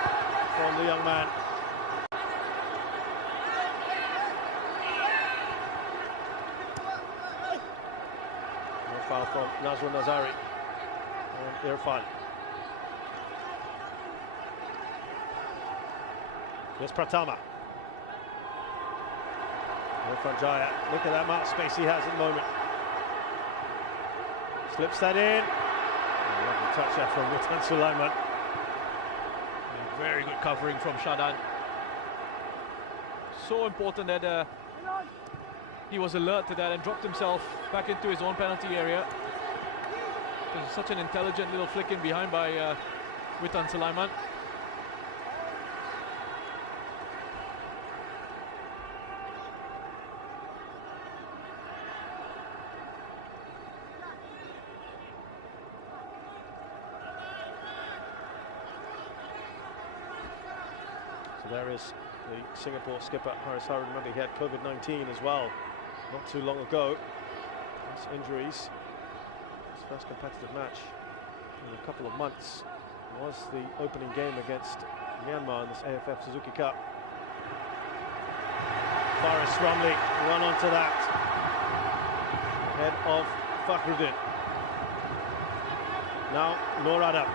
from the young man. No foul from Nazrul Nazari on Irfan. Here's Pratama. Irfan Jaya, look at that amount of space he has at the moment. Slips that in. Lovely touch there from Witan Sulaiman. Very good covering from Shadan. So important that he was alert to that and dropped himself back into his own penalty area. It was such an intelligent little flick in behind by Witan Sulaiman. So there is the Singapore skipper, Haris Harun. Remember, he had COVID-19 as well, not too long ago. His injuries. His first competitive match in a couple of months was the opening game against Myanmar in this AFF Suzuki Cup. Faris Ramli run onto that. Head of Fakhruddin. Now Nur Adam.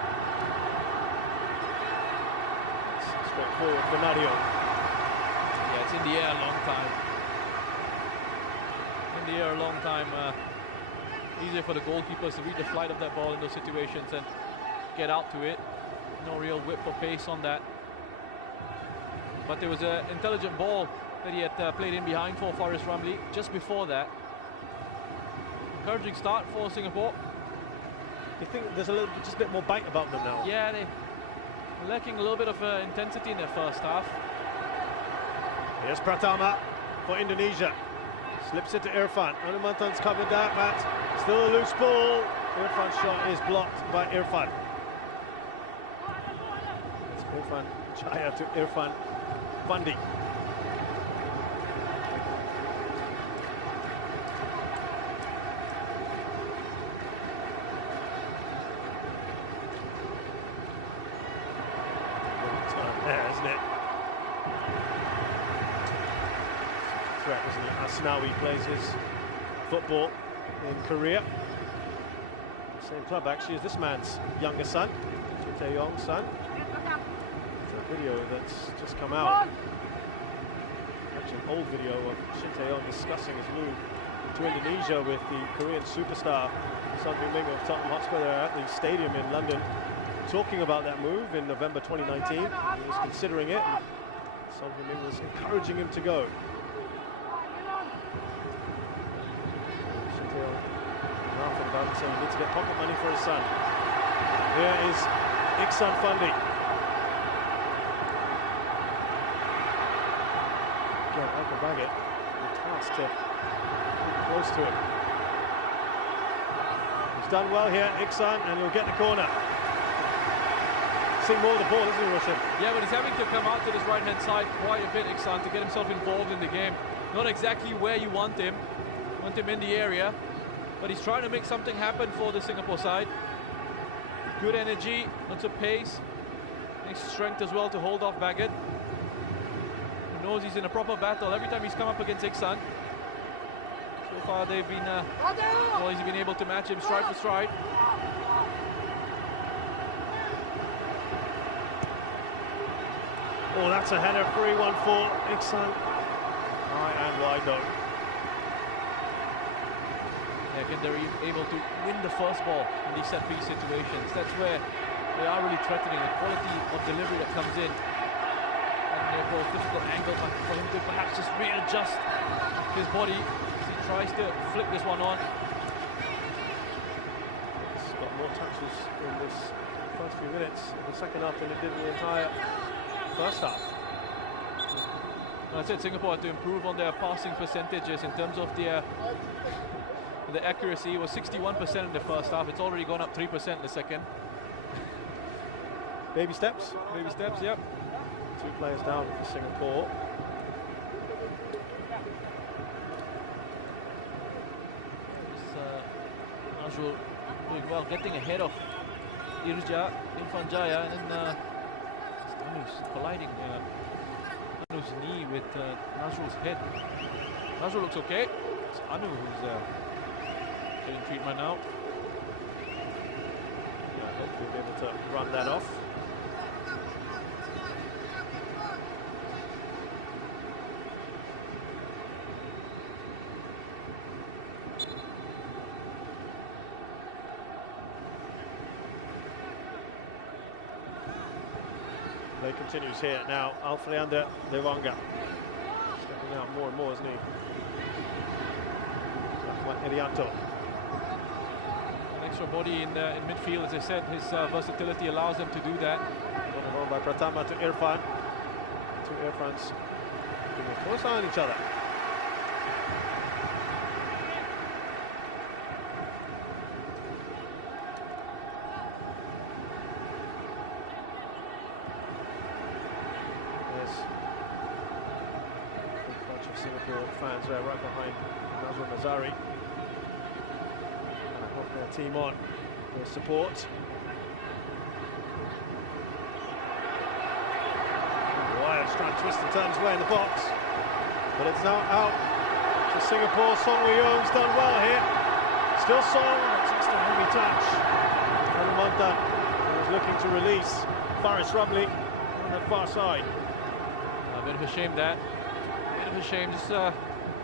Straightforward for Nadio. Yeah, it's in the air a long time. In the air a long time. Easier for the goalkeepers to read the flight of that ball in those situations and get out to it. No real whip or pace on that. But there was an intelligent ball that he had played in behind for Faris Ramli just before that. Encouraging start for Singapore. You think there's just a bit more bite about them now? Yeah, they're lacking a little bit of intensity in their first half. Here's Pratama for Indonesia. Slips it to Irfan. Hanumantan's covered that, but still a loose ball. Irfan's shot is blocked by Irfan. It's Irfan Jaya to Irfan Fandi. There, isn't it? Threat, isn't it? Asnawi plays his football in Korea. Same club actually as this man's younger son, Shin Tae-yong's son. It's a video that's just come out. Actually, an old video of Shin Tae-yong discussing his move to Indonesia with the Korean superstar Son Heung-min of Tottenham Hotspur. They're at the stadium in London, talking about that move in November 2019. He was considering it. Son Heung-min was encouraging him to go. Shin Tae-yong laughing about it, saying he needs to get pocket money for his son. Here is Iksan Fandi. Again, Alcabaget, the task to get close to him. He's done well here, Iksan, and he'll get the corner. Seeing more of the ball, isn't he, Roshan? Yeah, but he's having to come out to this right-hand side quite a bit, Iksan, to get himself involved in the game. Not exactly where you want him. You want him in the area. But he's trying to make something happen for the Singapore side. Good energy, lots of pace. Nice strength as well to hold off Baggett. He knows he's in a proper battle every time he's come up against Iksan. So far they've been, well, he's been able to match him stride for stride. Oh, that's a header, 3-1 for Iksan. High and wide though. Again, they're able to win the first ball in these set-piece situations. That's where they are really threatening, the quality of delivery that comes in. And therefore, difficult angle for him to perhaps just readjust his body as he tries to flick this one on. It's got more touches in this first few minutes of the second half than it did in the entire first half. I said Singapore had to improve on their passing percentages in terms of their the accuracy. Was 61% in the first half. It's already gone up 3% in the second. Baby steps. Baby steps, yep. Two players down for Singapore. Nazrul doing well, getting ahead of Irja, Irfan Jaya, and then Anu's colliding Anu's knee with Nazrul's head. Nazrul looks okay. It's Anu who's getting treatment now. Yeah, hopefully be able to run that off. Play continues here now. Alfreander Lewanga stepping out more and more, isn't he? Irianto. An extra body in midfield, as I said, his versatility allows him to do that. Run home by Pratama to Irfan. Two Irfans keeping a close eye on each other. There's a big bunch of Singapore fans there right behind Nazrul Mazari. And I hope their team on their support. Wyatt's trying to twist and turn his way in the box, but it's now out to Singapore. Song Woo-young's done well here. Still Song, just a heavy touch. Hanumantan was looking to release Faris Ramli on the far side. A bit of a shame that. A bit of a shame, just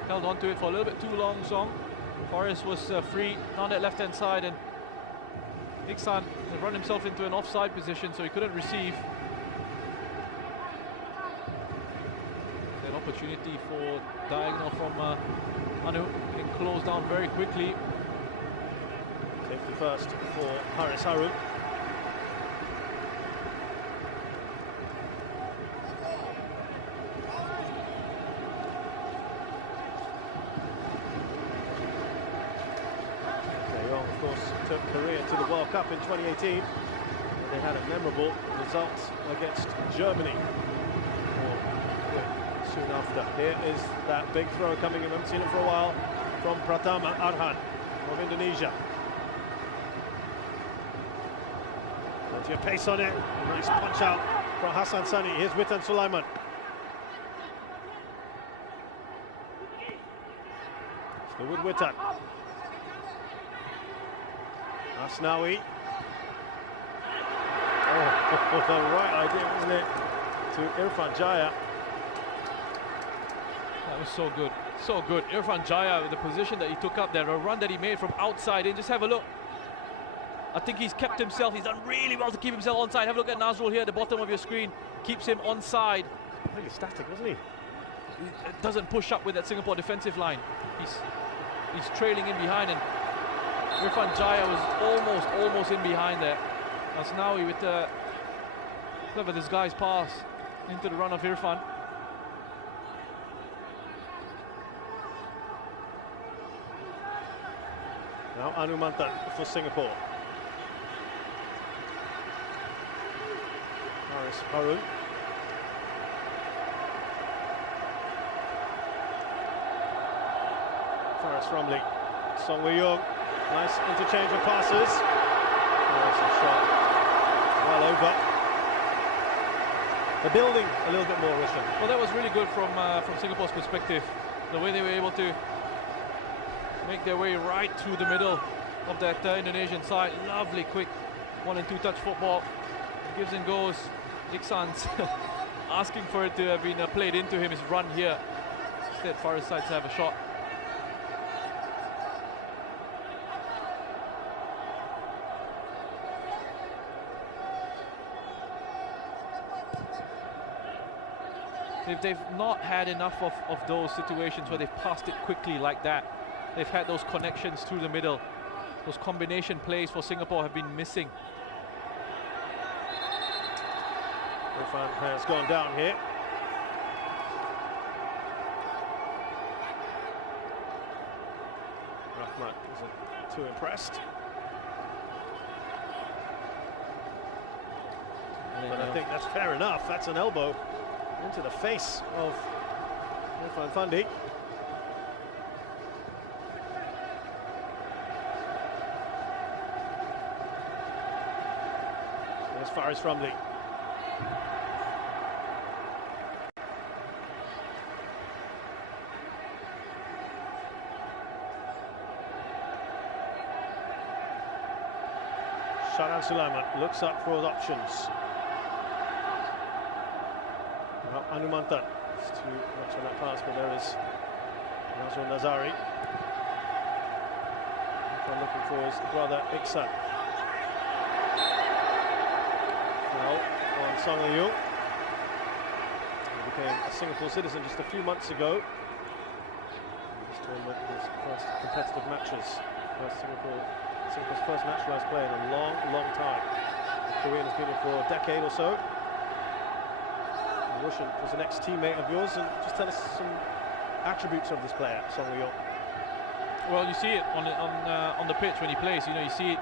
held on to it for a little bit too long, Song. Faris was free on that left-hand side, and Iksan He run himself into an offside position, so he couldn't receive. An opportunity for diagonal from Anu, being closed down very quickly. Safety first for Haris Harun. Yong, of course, took Korea to the World Cup in 2018. They had a memorable result against Germany. Soon after. Here is that big throw coming in. We haven't seen it for a while from Pratama Arhan of Indonesia. Plenty of pace on it. Nice punch out from Hassan Sani. Here's Witan Sulaiman. Still with Witan. Asnawi. Oh, the right idea, wasn't it? To Irfan Jaya. That was so good, so good. Irfan Jaya with the position that he took up there, a run that he made from outside in. Just have a look. I think he's kept himself, he's done really well to keep himself onside. Have a look at Nazrul here at the bottom of your screen. Keeps him onside. Really static, wasn't he? He doesn't push up with that Singapore defensive line. He's trailing in behind, and Irfan Jaya was almost in behind there. Asnawi with the clever disguised pass into the run of Irfan. Now Anu Mantan for Singapore. Haris Harun. Faris Rumley. Song Woo-young. Nice interchange of passes. Nice shot. Well over. They're building a little bit more, Roshan. Well, that was really good from Singapore's perspective. The way they were able to make their way right through the middle of that Indonesian side. Lovely, quick 1 and 2 touch football. Gives and goes. Iksan's asking for it to have been played into him. His run here. Instead, Faris decides to have a shot. They've not had enough of those situations where they've passed it quickly like that. They've had those connections through the middle. Those combination plays for Singapore have been missing. Irfan has gone down here. Rahmat isn't too impressed. But I think that's fair enough. That's an elbow into the face of Irfan Fandi. As far as Rumley. Sharan Sulaiman looks up for his options. Now Anu Mantan is too much on that pass, but there is Nazrul Nazari. Looking for his brother Iksan. Now on Song Woo-young. He became a Singapore citizen just a few months ago. This tournament, his first competitive matches. Singapore's first naturalised player in a long time. The Korean has been here for a decade or so. Roshan was an ex-teammate of yours, and just tell us some attributes of this player, Song Woo-young. Well, you see it on the pitch when he plays. You know, you see it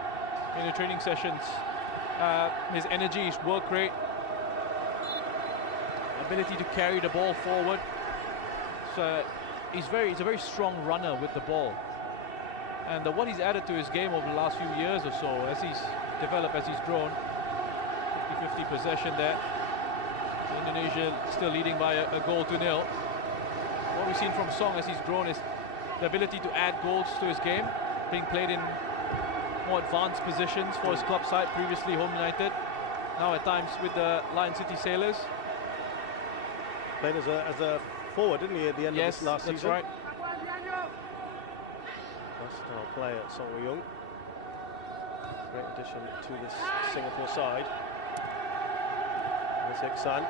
in the training sessions. His energy, his work rate, ability to carry the ball forward. So he's a very strong runner with the ball. And what he's added to his game over the last few years or so, as he's developed, as he's grown, 50-50 possession there. Indonesia still leading by a goal to nil. What we've seen from Song as he's grown is the ability to add goals to his game, being played in more advanced positions for his club side, previously Home United, now at times with the Lion City Sailors. Played as a forward, didn't he, at the end of this last season? Yes, that's right. Versatile player, Song Woo-young. Great addition to this Singapore side. There's Iksan.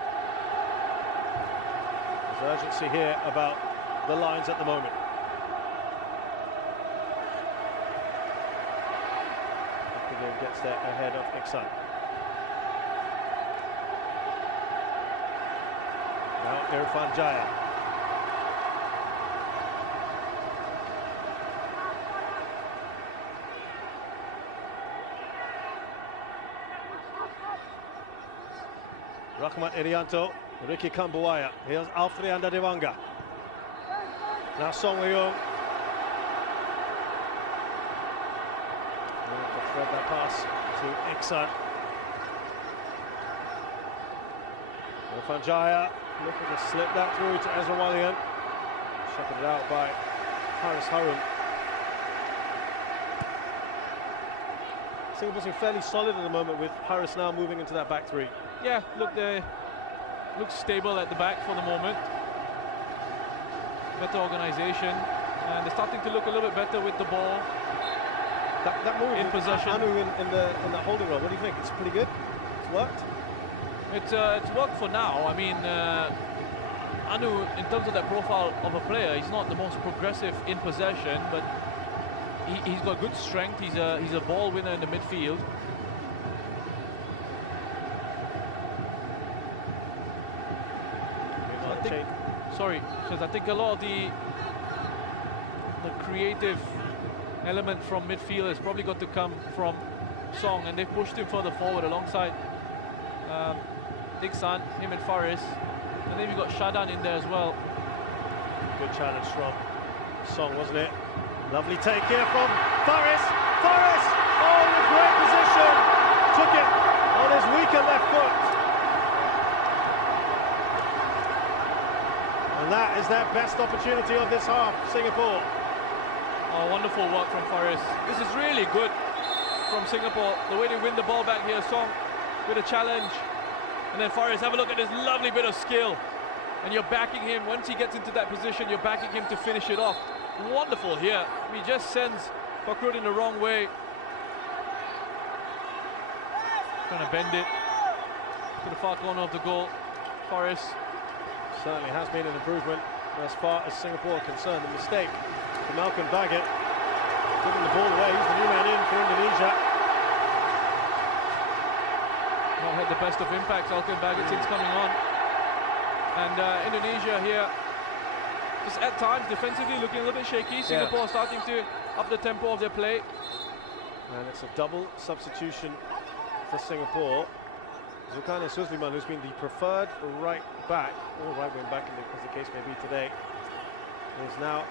There's urgency here about the lines at the moment. Again gets there ahead of Iksan. Now Irfan Jaya. Rahmat Irianto, Ricky Kambuaya. Here's Alfreanda Dewanga. Now Song Wei-yong. Thread that pass to Iksan. Irfan Jaya looking to slip that through to Ezra Walian. Shepherded out by Haris Harun. Singapore seem fairly solid at the moment with Haris now moving into that back three. Yeah, look, they look stable at the back for the moment. Better organisation, and they're starting to look a little bit better with the ball. That move in possession. Anu in the holding role. What do you think? It's pretty good. It's worked. It's worked for now. I mean, Anu, in terms of that profile of a player, he's not the most progressive in possession, but he's got good strength. He's a ball winner in the midfield. I think a lot of the creative element from midfield has probably got to come from Song, and they've pushed him further forward alongside Iksan, him and Faris, and then you've got Shadan in there as well. Good challenge from Song, wasn't it? Lovely take here from Faris. Faris! Oh, in a great position! Took it on his weaker left foot. And that is their best opportunity of this half, Singapore. Oh, wonderful work from Faris. This is really good from Singapore. The way they win the ball back here, Song with a challenge. And then Faris, have a look at this lovely bit of skill. And you're backing him, once he gets into that position, you're backing him to finish it off. Wonderful here. He just sends Fakrud in the wrong way. Trying to bend it to the far corner of the goal. Faris. Certainly has been an improvement as far as Singapore are concerned. The mistake for Malcolm Baggett, giving the ball away. He's the new man in for Indonesia. Not had the best of impacts, Malcolm Baggett, since coming on. And Indonesia here, just at times defensively looking a little bit shaky. Singapore starting to up the tempo of their play. And it's a double substitution for Singapore. Zulkarnain Suzliman, who's been the preferred right back, or right wing back as the case may be today, is now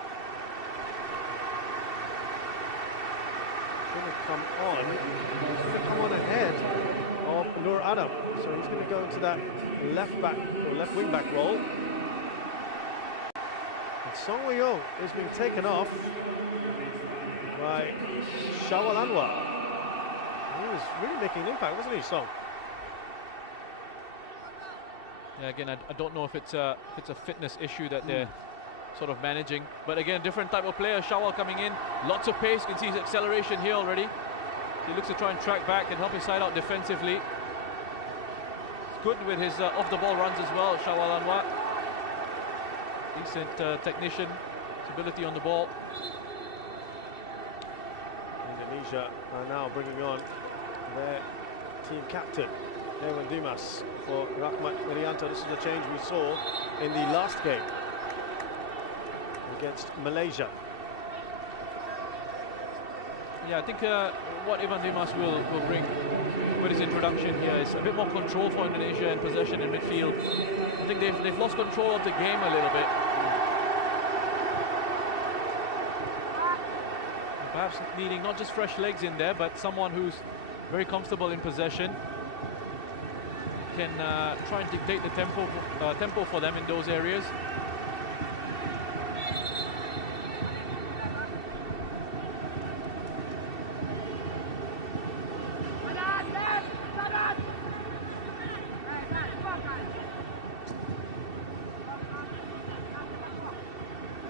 going to come on. He's going to come on ahead of Nur Adam. So he's going to go into that left back or left wing back role. And Song Wei-yong is being taken off by Shawal Anwar. He was really making an impact, wasn't he, Song? Yeah, again, I don't know if it's a fitness issue that they're sort of managing, but again, different type of player. Shawal coming in, lots of pace. You can see his acceleration here already. He looks to try and track back and help his side out defensively. It's good with his off-the-ball runs as well, Shawal Anwar. Decent technician, his ability on the ball. Indonesia are now bringing on their team captain, Dewan Dimas, for Rahmat Irianto. This is a change we saw in the last game against Malaysia. Yeah, I think what Evan Dimas will bring with his introduction here is a bit more control for Indonesia and possession in midfield. I think they've lost control of the game a little bit. Perhaps needing not just fresh legs in there, but someone who's very comfortable in possession. Can try and dictate the tempo for them in those areas.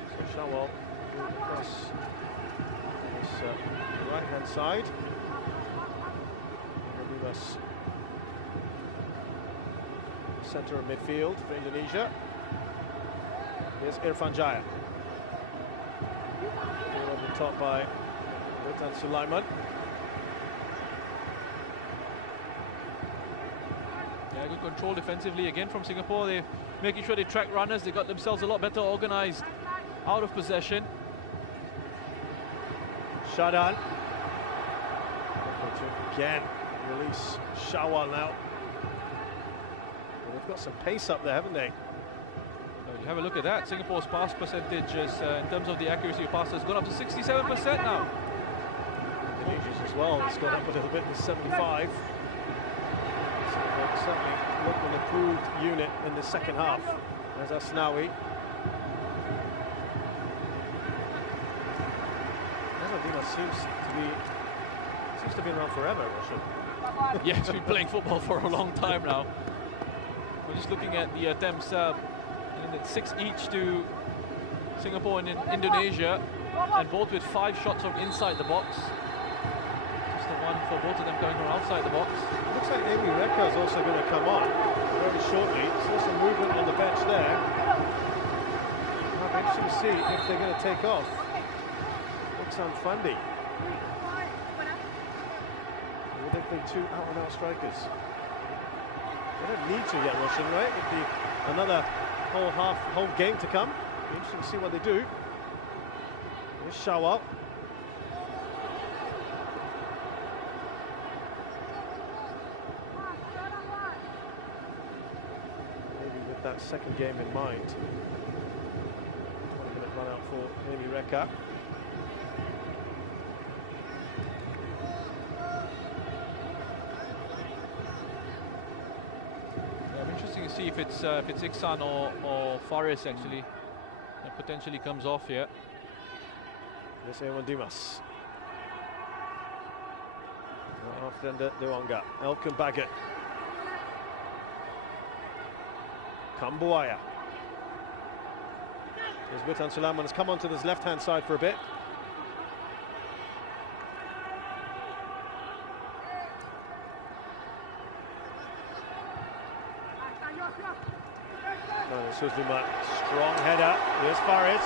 So Shawal will cross this right-hand side. Dimas. Centre of midfield for Indonesia. Here's Irfan Jaya. Here over the top by Witan Sulaiman. Yeah, good control defensively again from Singapore. They're making sure they track runners. They got themselves a lot better organised out of possession. Shadan. Again, release Shawal now. Well, they've got some pace up there, haven't they? Oh, you have a look at that. Singapore's pass percentages in terms of the accuracy of passes has gone up to 67% now. Indonesia's as well. It's gone up a little bit to 75. So they'll certainly look an improved unit in the second half. There's Asnawi. Dimas seems to be around forever, Russian. Yeah, he's been playing football for a long time now. We're just looking at the attempts, and it's 6 each to Singapore and Indonesia, and both with 5 shots from inside the box. Just the one for both of them going from outside the box. It looks like Amy Reka is also going to come on very shortly. Saw some movement on the bench there. It'll be interesting to see if they're going to take off. Fundy. Will they play 2 out-and-out strikers? They don't need to yet, Russian, right? It'd be another whole game to come. Be interesting to see what they do. Here's Shawal. Maybe with that second game in mind. 20-minute run out for Amy Reka. See if it's Iksan or Faris actually that potentially comes off here. Yes, Ewan Dimas. After Dewanga, Elkan Baggett. Kambuaya. There's Witan Sulaiman has come onto this left-hand side for a bit. Suzuma, strong header. Here's Faris.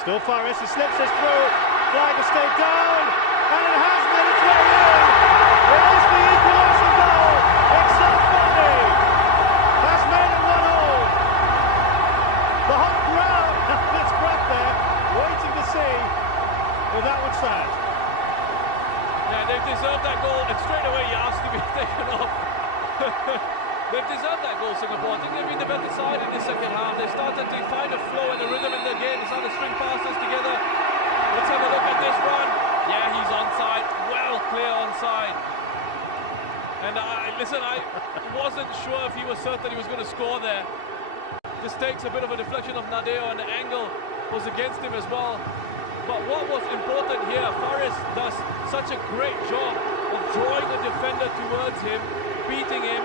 Still Faris, he slips this through. Flag has stayed down, and it has made its way in. It is the equalising goal. Iksan Fandi has made it 1-all. The whole crowd has its breath there, waiting to see if that would stand. Yeah, they've deserved that goal, and straight away you asked to be taken off. They've deserved that goal, Singapore. I think they've been the better side in the second half. They started to find a flow and a rhythm in the game. They started to string passes together. Let's have a look at this run. Yeah, he's onside. Well clear onside. And listen, I wasn't sure if he was certain he was going to score there. This takes a bit of a deflection of Nadeo, and the angle was against him as well. But what was important here, Faris does such a great job of drawing the defender towards him, beating him,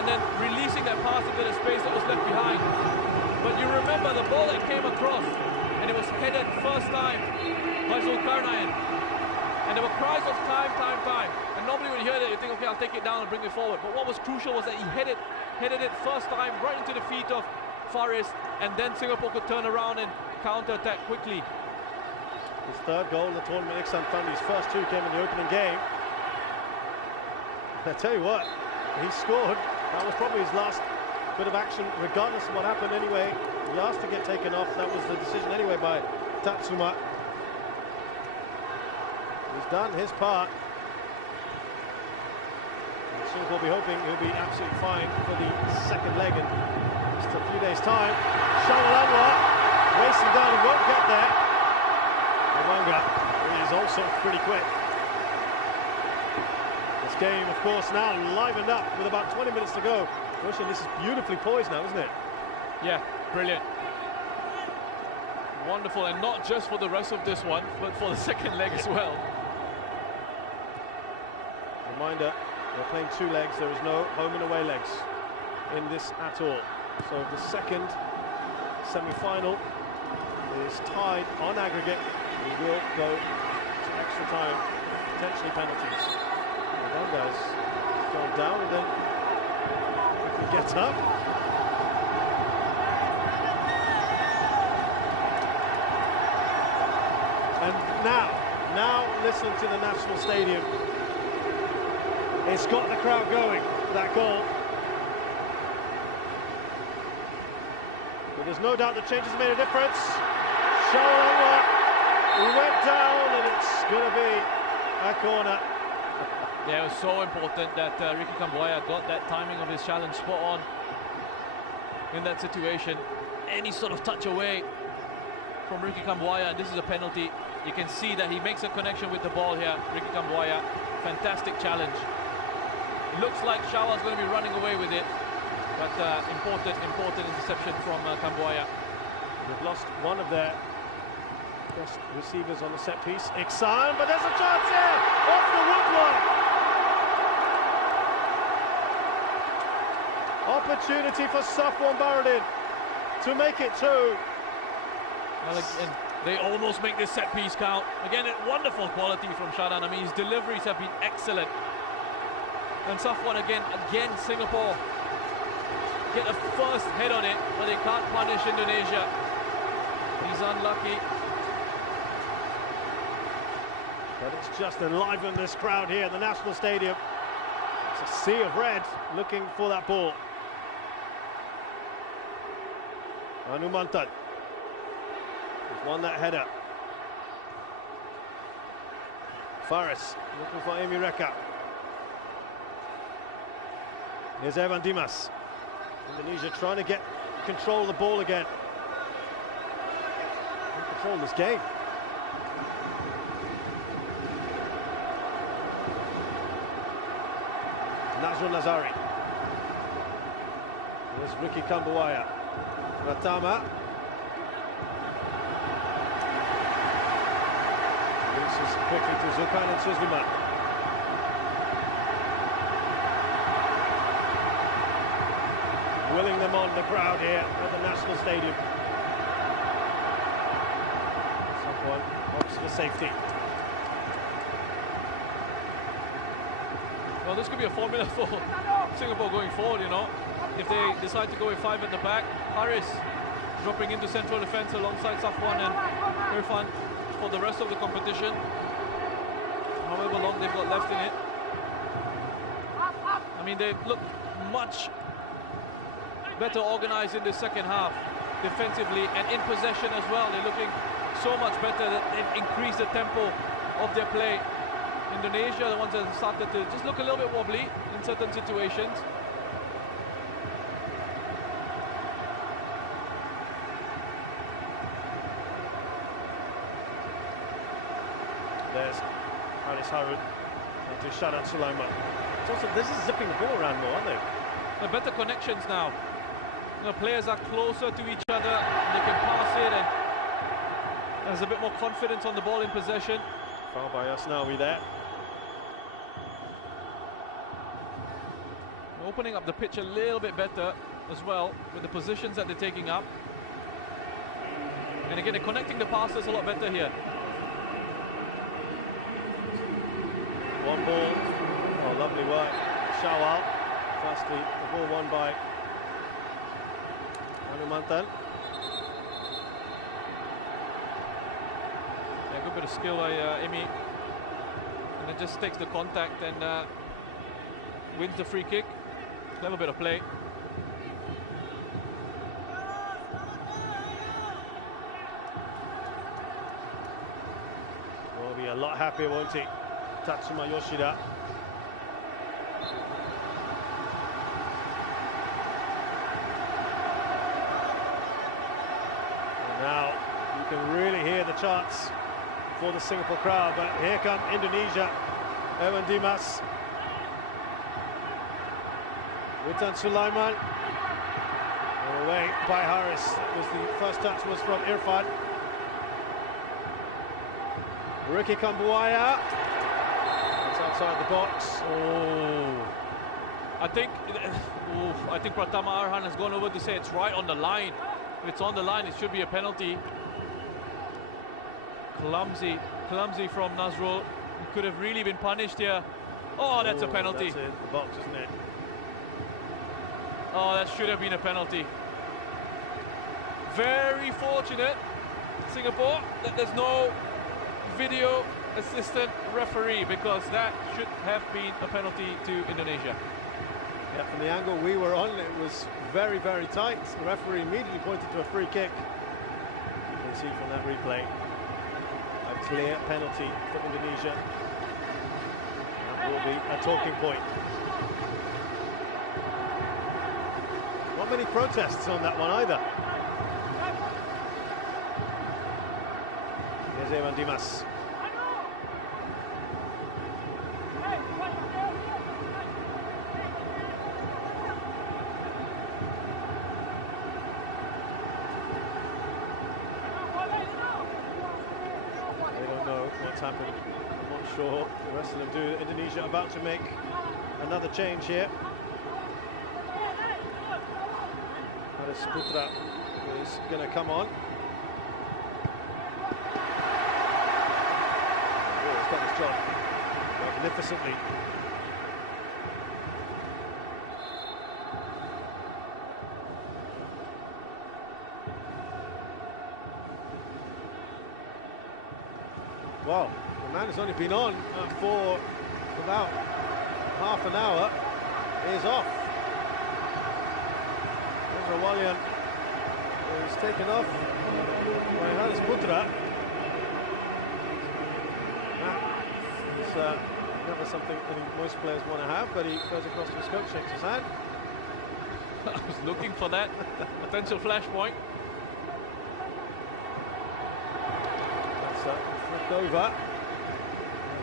and then releasing that pass into the space that was left behind. But you remember the ball that came across, and it was headed first time by Zulkarnain. And there were cries of time. And normally when you hear that, you think, okay, I'll take it down and bring it forward. But what was crucial was that he headed it first time right into the feet of Faris, and then Singapore could turn around and counter-attack quickly. His 3rd goal in the tournament, Iksan Fandi's first 2 came in the opening game. I tell you what, he scored. That was probably his last bit of action, regardless of what happened anyway. He asked to get taken off. That was the decision anyway by Tatsuma. He's done his part. And soon we'll be hoping he'll be absolutely fine for the second leg in just a few days' time. Shawal Anwar racing down, he won't get there. Mwanga is also pretty quick. Game, of course, now livened up with about 20 minutes to go. Russia, this is beautifully poised now, isn't it? Yeah, brilliant. Wonderful, and not just for the rest of this one, but for the second leg as well. Reminder, they're playing 2 legs. There is no home and away legs in this at all. So the second semi-final is tied on aggregate. We will go to extra time, potentially penalties. has gone down and then quickly gets up. And now listen to the National Stadium. It's got the crowd going, that goal. But there's no doubt the changes made a difference. Shaw went down and it's going to be a corner. Yeah, it was so important that Ricky Kambuaya got that timing of his challenge spot on in that situation. Any sort of touch away from Ricky Kambuaya, and this is a penalty. You can see that he makes a connection with the ball here, Ricky Kambuaya. Fantastic challenge. Looks like Shawa's going to be running away with it, but important interception from Kambuaya. They've lost one of their best receivers on the set piece, Iksan, but there's a chance here off the woodwork. Opportunity for Safwan Baradin to make it two. Well, again, they almost make this set piece count. Again, wonderful quality from Shadan. I mean, his deliveries have been excellent. And Safwan again, Singapore get a first head on it, but they can't punish Indonesia. He's unlucky. But it's just enlivened this crowd here at the National Stadium. It's a sea of red looking for that ball. Anumantan has won that header. Faris looking for Amy Reka. Here's Evan Dimas. Indonesia trying to get control of the ball again. Control this game. Nazrul Nazari. There's Ricky Kambuaya. Pratama. Releases quickly to Zulkan and Suzliman. Willing them on, the crowd here at the National Stadium. Someone opts for safety. Well, this could be a formula for Singapore going forward, you know. If they decide to go with 5 at the back, Haris dropping into central defence alongside Safwan and Irfan for the rest of the competition, however long they've got left in it. I mean, they look much better organised in the second half, defensively and in possession as well. They're looking so much better that they've increased the tempo of their play. Indonesia, the ones that have started to just look a little bit wobbly in certain situations. There's Haris Harun to Shadan Sulaiman. It's also, this is zipping the ball around more, aren't they? They're better connections now. You know, players are closer to each other, they can pass it, and there's a bit more confidence on the ball in possession. Foul by Asnawi there. Opening up the pitch a little bit better as well with the positions that they're taking up. And again, they're connecting the passes a lot better here. One ball. Oh, lovely work. Shawal. Firstly, the ball won by Anumantan. Yeah, good bit of skill by Emi. And it just takes the contact and wins the free kick. Clever bit of play. Will be a lot happier, won't he? Tatsuma Yoshida. And now you can really hear the chants for the Singapore crowd, but here come Indonesia. Evan Dimas. Witan Sulaiman. Away by Haris. The first touch was from Irfan. Ricky Kambuaya. It's outside the box. Oh, I think Pratama Arhan has gone over to say it's right on the line. If it's on the line, it should be a penalty. Clumsy from Nazrul. He could have really been punished here Oh, that's a penalty. That's in the box, isn't it? Oh, that should have been a penalty. Very fortunate, Singapore, that there's no video assistant referee, because that should have been a penalty to Indonesia. Yeah, from the angle we were on, it was very, very tight. The referee immediately pointed to a free kick. You can see from that replay, a clear penalty for Indonesia. That will be a talking point. Not many protests on that one either. Here's Evan Dimas. Happened. I'm not sure the rest of them do. Indonesia about to make another change here. Haris Putra is going to come on. Oh, he's got his job magnificently. Well, the man has only been on for about half an hour. Is off. Rawalian is taken off by Haris Putra. It's never something that most players want to have, but he goes across to his coach, shakes his hand. I was looking for that potential flashpoint. Flipped over.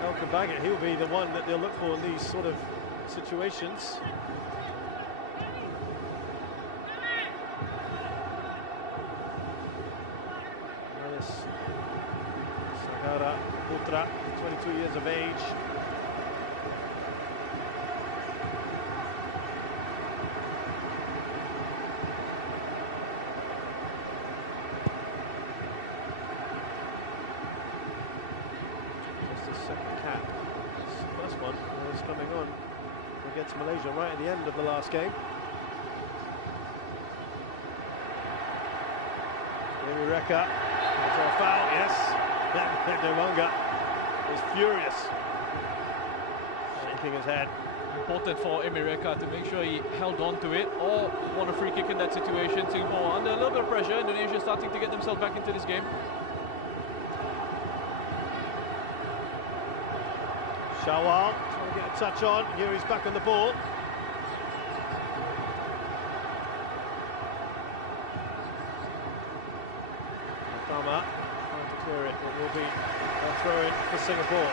Elka Baggett, he'll be the one that they'll look for in these sort of situations. Sagara Putra, 22 years of age. Second cap. This first one is coming on against Malaysia right at the end of the last game. Emireka, there's a foul, yes. Demanga is furious, shaking his head. Important for Emireka to make sure he held on to it or won a free kick in that situation. Singapore under a little bit of pressure. Indonesia starting to get themselves back into this game. Shawal trying to get a touch on. Here he's back on the ball. Atama trying to clear it. It will be a throw-in for Singapore.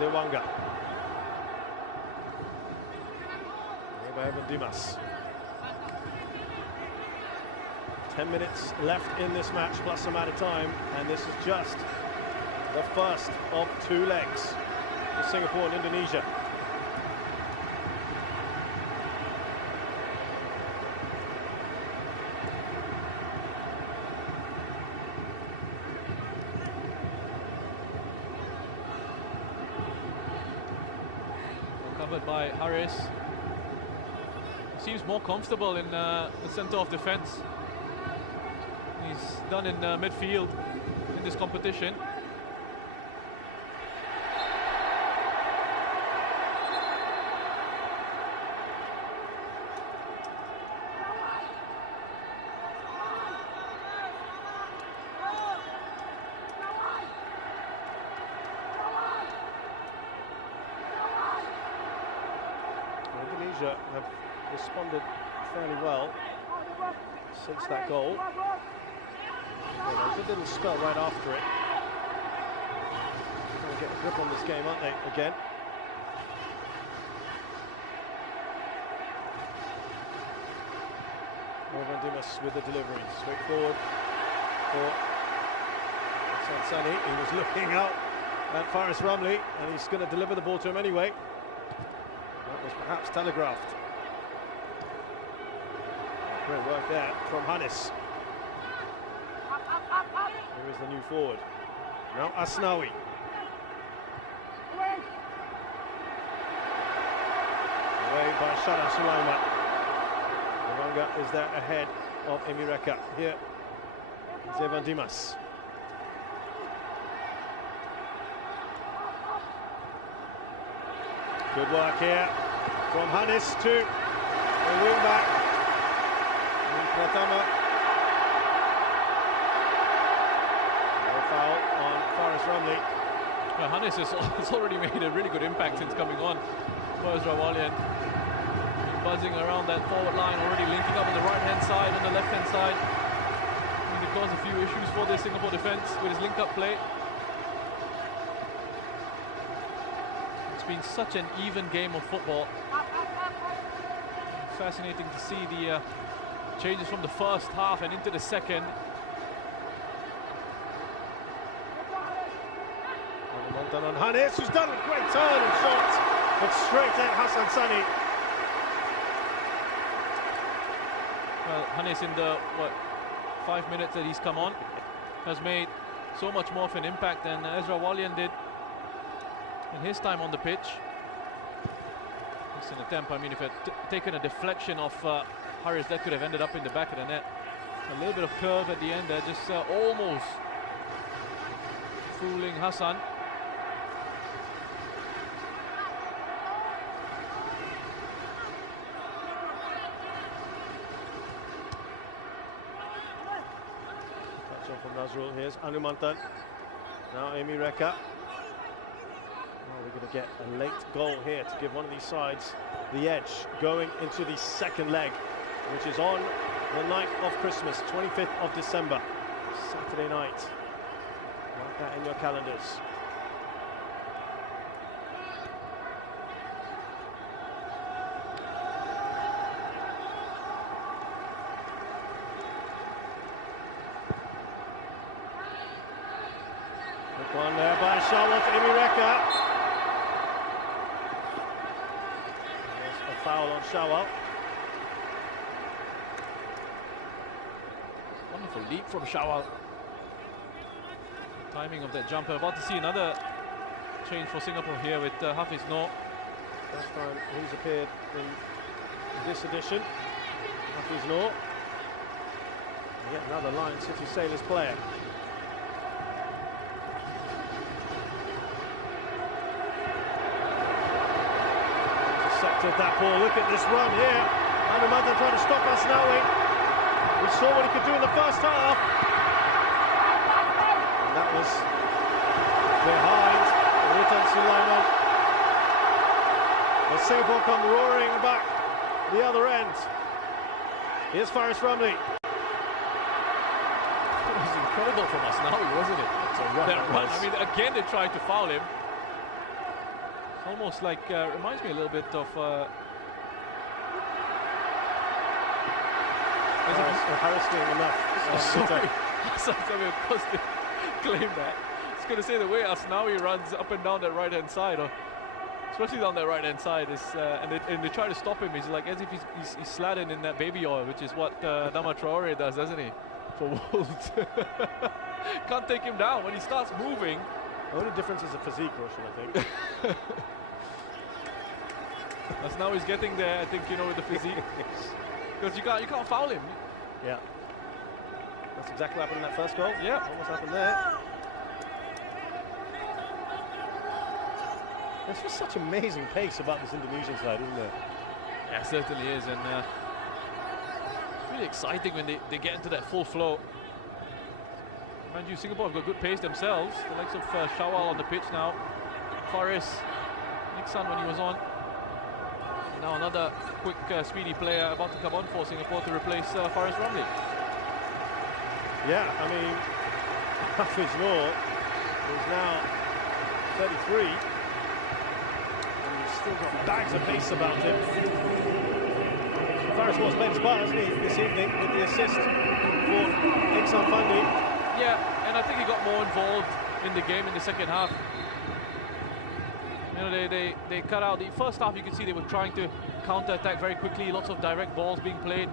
Dewanga. Evan Dimas. 10 minutes left in this match, plus some out of time, and this is just the first of two legs for Singapore and Indonesia. Covered by Haris. He seems more comfortable in the center of defense. He's done in midfield in this competition. Indonesia have responded fairly well since that goal. A good little spell right after it. Trying to get a grip on this game, aren't they, again? Evan Dimas with the delivery, straight forward for Sansani. He was looking out at Faris Ramli, and he's going to deliver the ball to him anyway. That was perhaps telegraphed. Great work there from Hannes. Here is the new forward. Now Asnawi. Away by Shara Sulaiman. Rwanga is there ahead of Emireka. Here is Evan Dimas. Good work here from Hannes to the wing back. Pratama. No foul on Faris Ramli. Well, Hannes has already made a really good impact since coming on for Ezra Walian. Buzzing around that forward line, already linking up on the right-hand side, on the left-hand side. He caused a few issues for the Singapore defence with his link-up play. It's been such an even game of football. Fascinating to see the changes from the first half and into the second. Mantan on Hannes, who's done a great turn and shot, but straight at Hassan Sani. Well, Hannes in the 5 minutes that he's come on has made so much more of an impact than Ezra Walian did in his time on the pitch. It's an attempt. I mean, if it taken a deflection of Harris, that could have ended up in the back of the net. A little bit of curve at the end there, just almost fooling Hassan. Touch on from Nazrul. Here's Anumantan. Now Emireka. We're going to get a late goal here to give one of these sides the edge going into the second leg, which is on the night of Christmas, 25th of December, Saturday night. Mark that in your calendars. Quick one there by Charlotte Emireka. Foul on Shawal. Wonderful leap from Shawal. Timing of that jumper. About to see another change for Singapore here with Hafiz Noor. First time he's appeared in this edition. Hafiz Noor. Yet another Lion City Sailors player. That ball, look at this run here. Anumantan trying to stop Asnawi. We saw what he could do in the first half. And that was behind Ritan Sulaiman. As Singapore come roaring back the other end. Here's Faris Ramli. It was incredible from Asnawi, wasn't it? It's a run. That run. I mean, again, they tried to foul him. Almost like, reminds me a little bit of Harris doing enough. Sorry, of course they claim that. I was going to say the way Asnawi runs up and down that right-hand side, or especially down that right-hand side, is and they try to stop him. He's like as if he's slathered in that baby oil, which is what Dama Traore does, doesn't he? For Wolves. Can't take him down when he starts moving. The only difference is the physique, Roshan, I think. That's now he's getting there, I think, you know, with the physique. Because you can't foul him. Yeah. That's exactly what happened in that first goal. Yeah. Almost happened there. There's just such amazing pace about this Indonesian side, isn't there? Yeah, it certainly is. And it's really exciting when they get into that full flow. Mind you, Singapore have got good pace themselves. The likes of Shawal on the pitch now. Faris, Nixon when he was on. And now another quick, speedy player about to come on for Singapore to replace Faris Ramli. Yeah, I mean, Hafiz Noor is now 33. And he's still got bags of pace about him. Faris Noor's played his part, hasn't he, this evening with the assist for Iksan Fandi. Yeah, and I think he got more involved in the game in the second half. And know, they cut out the first half. You could see they were trying to counter-attack very quickly. Lots of direct balls being played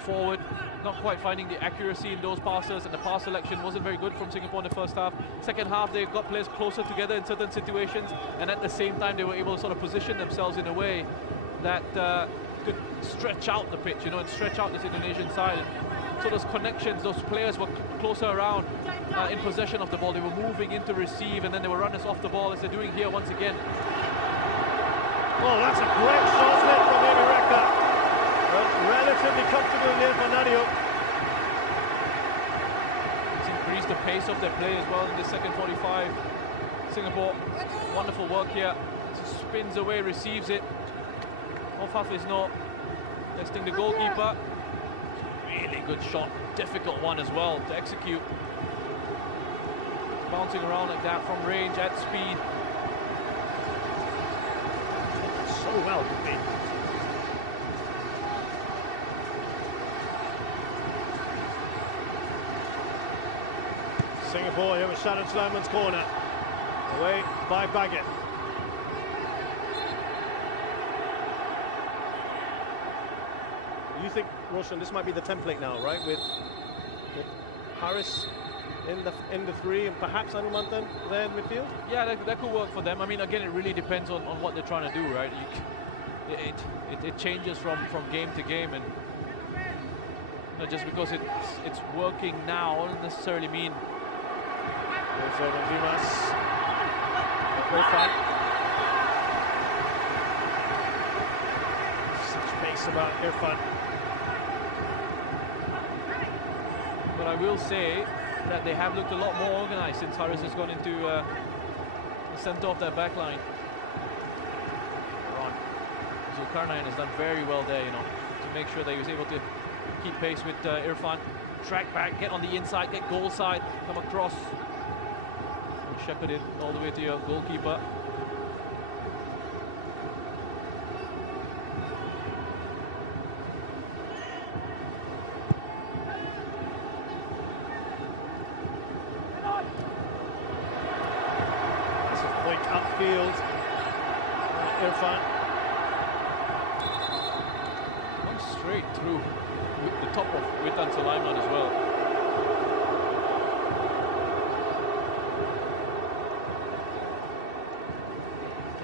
forward, not quite finding the accuracy in those passes, and the pass selection wasn't very good from Singapore in the first half. Second half, they got players closer together in certain situations, and at the same time, they were able to sort of position themselves in a way that could stretch out the pitch, you know, and stretch out this Indonesian side. And so those connections, those players were closer around in possession of the ball. They were moving in to receive, and then they were runners off the ball, as they're doing here once again. Oh, that's a great shot hit from Amy Rekha. Relatively comfortable near Fernando. It's increased the pace of their play as well in the second 45. Singapore, wonderful work here. Spins away, receives it. Off half is not testing the goalkeeper. Really good shot, difficult one as well to execute. Bouncing around like that from range at speed. So well, could be. Singapore here with Sharon Sulaiman's corner. Away by Baggett. You think, Roshan, this might be the template now, right? With Harris in the three and perhaps Anumantan there in midfield? Yeah, that could work for them. I mean, again, it really depends on what they're trying to do, right? It changes from game to game, and you know, just because it's working now doesn't necessarily mean. Such pace about Irfan. But I will say that they have looked a lot more organised since Harris has gone into the centre of their back line. Zulkarnain has done very well there, you know, to make sure that he was able to keep pace with Irfan. Track back, get on the inside, get goal side, come across. And shepherd it all the way to your goalkeeper. That's a point upfield. Irfan. Straight through with the top of Witan Sulaiman as well.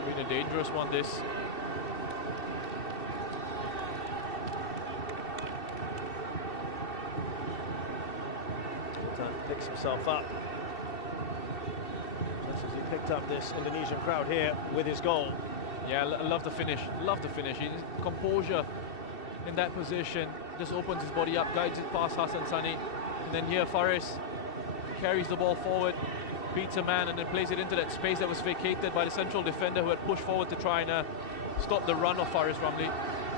Been a dangerous one, this. Witan picks himself up. Just as he picked up this Indonesian crowd here with his goal. Yeah, I love the finish. Love the finish. His composure in that position, just opens his body up, guides it past Hassan Sani, and then here Faris carries the ball forward, beats a man, and then plays it into that space that was vacated by the central defender who had pushed forward to try and stop the run of Faris Ramli.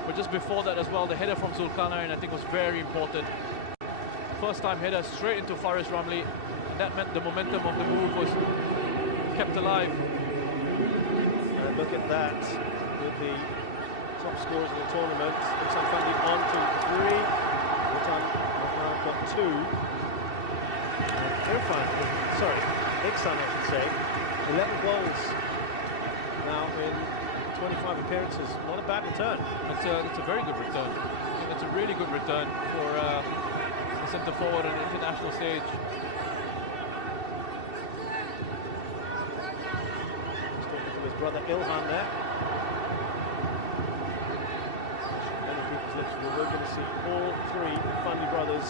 But just before that as well, the header from Zulkarnain I think was very important. First time header straight into Faris Ramli, and that meant the momentum of the move was kept alive. And look at that, with the top scorers in the tournament. Iksan Fandi on to 3. Witan has now got 2. And Iksan, I should say, 11 goals now in 25 appearances. Not a bad return. It's a very good return. I think it's a really good return for a centre forward on the international stage. He's talking to his brother Ilhan there. We're going to see all 3 Fandi brothers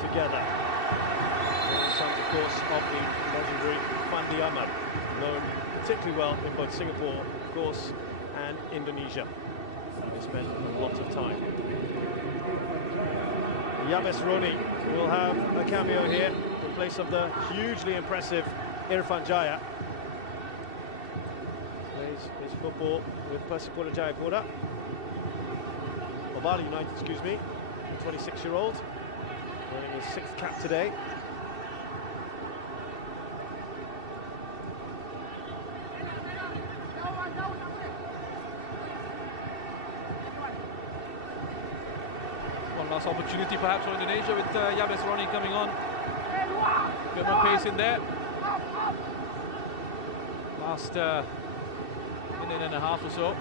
together. Sons, of course, of the legendary Fandi Ahmad, known particularly well in both Singapore, of course, and Indonesia. They spent a lot of time. Yabes Roni will have a cameo here in place of the hugely impressive Irfan Jaya. Plays his football with Persipura Jayapura. Bali United, excuse me, 26-year-old, earning his 6th cap today. One last opportunity perhaps for Indonesia with Yabes Roni coming on. A bit more pace in there. Last minute and a half or so.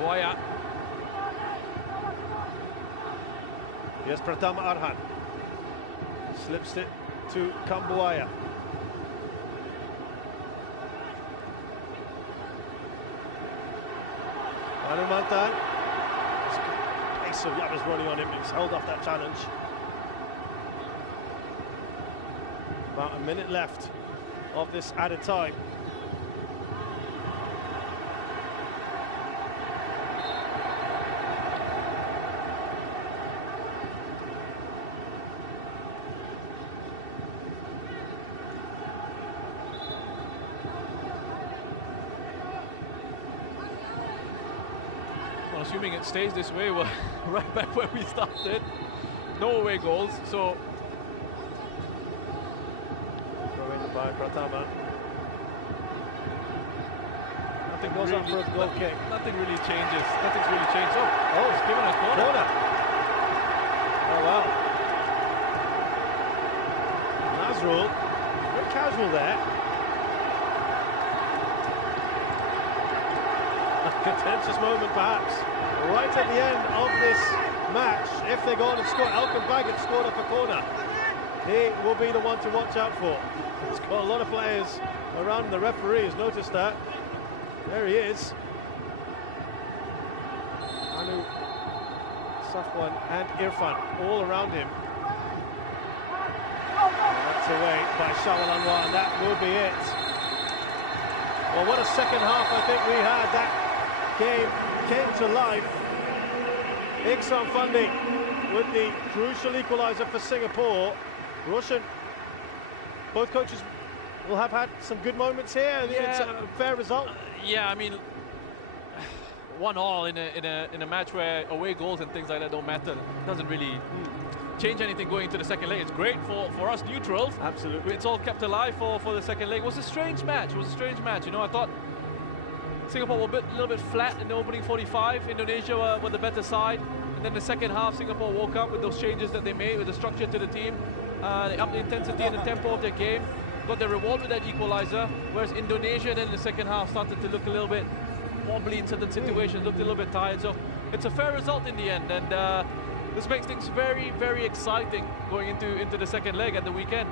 Boya. Here's Pratama Arhan. Slips it to Kambuaya. Hanumantan. Pace of Yaba's running on him. He's held off that challenge. About a minute left of this added time. Well, assuming it stays this way, we're right back where we started. No away goals, so By Pratama. Nothing goes up for a goal kick. Nothing really changes. Nothing's really changed. Oh, it's given a corner. Oh wow. Nazrul, very casual there. A contentious moment perhaps. Right at the end of this match, if they go on and score, Elkan Baggett scored off a corner. He will be the one to watch out for. He's got a lot of players around him. The referee has noticed that. There he is. Anu, Safwan and Irfan all around him. That's away by Shawal Anwar, and that will be it. Well, what a second half I think we had. That game came to life. Iksan Fandi with the crucial equaliser for Singapore. Roshan, both coaches will have had some good moments here. Yeah. It's a fair result. Yeah, I mean, 1-1 in a match where away goals and things like that don't matter. It doesn't really change anything going into the second leg. It's great for us neutrals. Absolutely. It's all kept alive for the second leg. It was a strange match. It was a strange match. You know, I thought Singapore were a little bit flat in the opening 45. Indonesia were the better side. And then the second half, Singapore woke up with those changes that they made, with the structure to the team. They upped the intensity and the tempo of their game, got their reward with that equaliser, whereas Indonesia then in the second half started to look a little bit wobbly in certain situations, looked a little bit tired. So it's a fair result in the end, and this makes things very, very exciting going into the second leg at the weekend.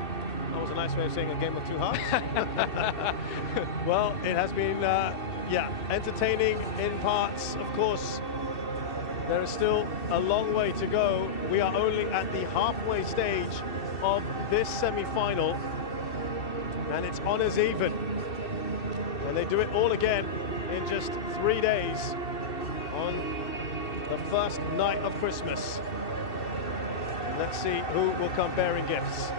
That was a nice way of saying a game of two halves. Well, it has been, entertaining in parts. Of course, there is still a long way to go. We are only at the halfway stage of this semi-final, and it's honours even. And they do it all again in just 3 days on the first night of Christmas. And let's see who will come bearing gifts.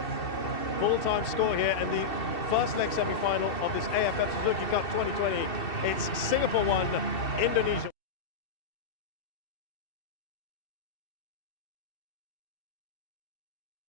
Full-time score here in the first leg semi-final of this AFF Suzuki Cup 2020. It's Singapore 1, Indonesia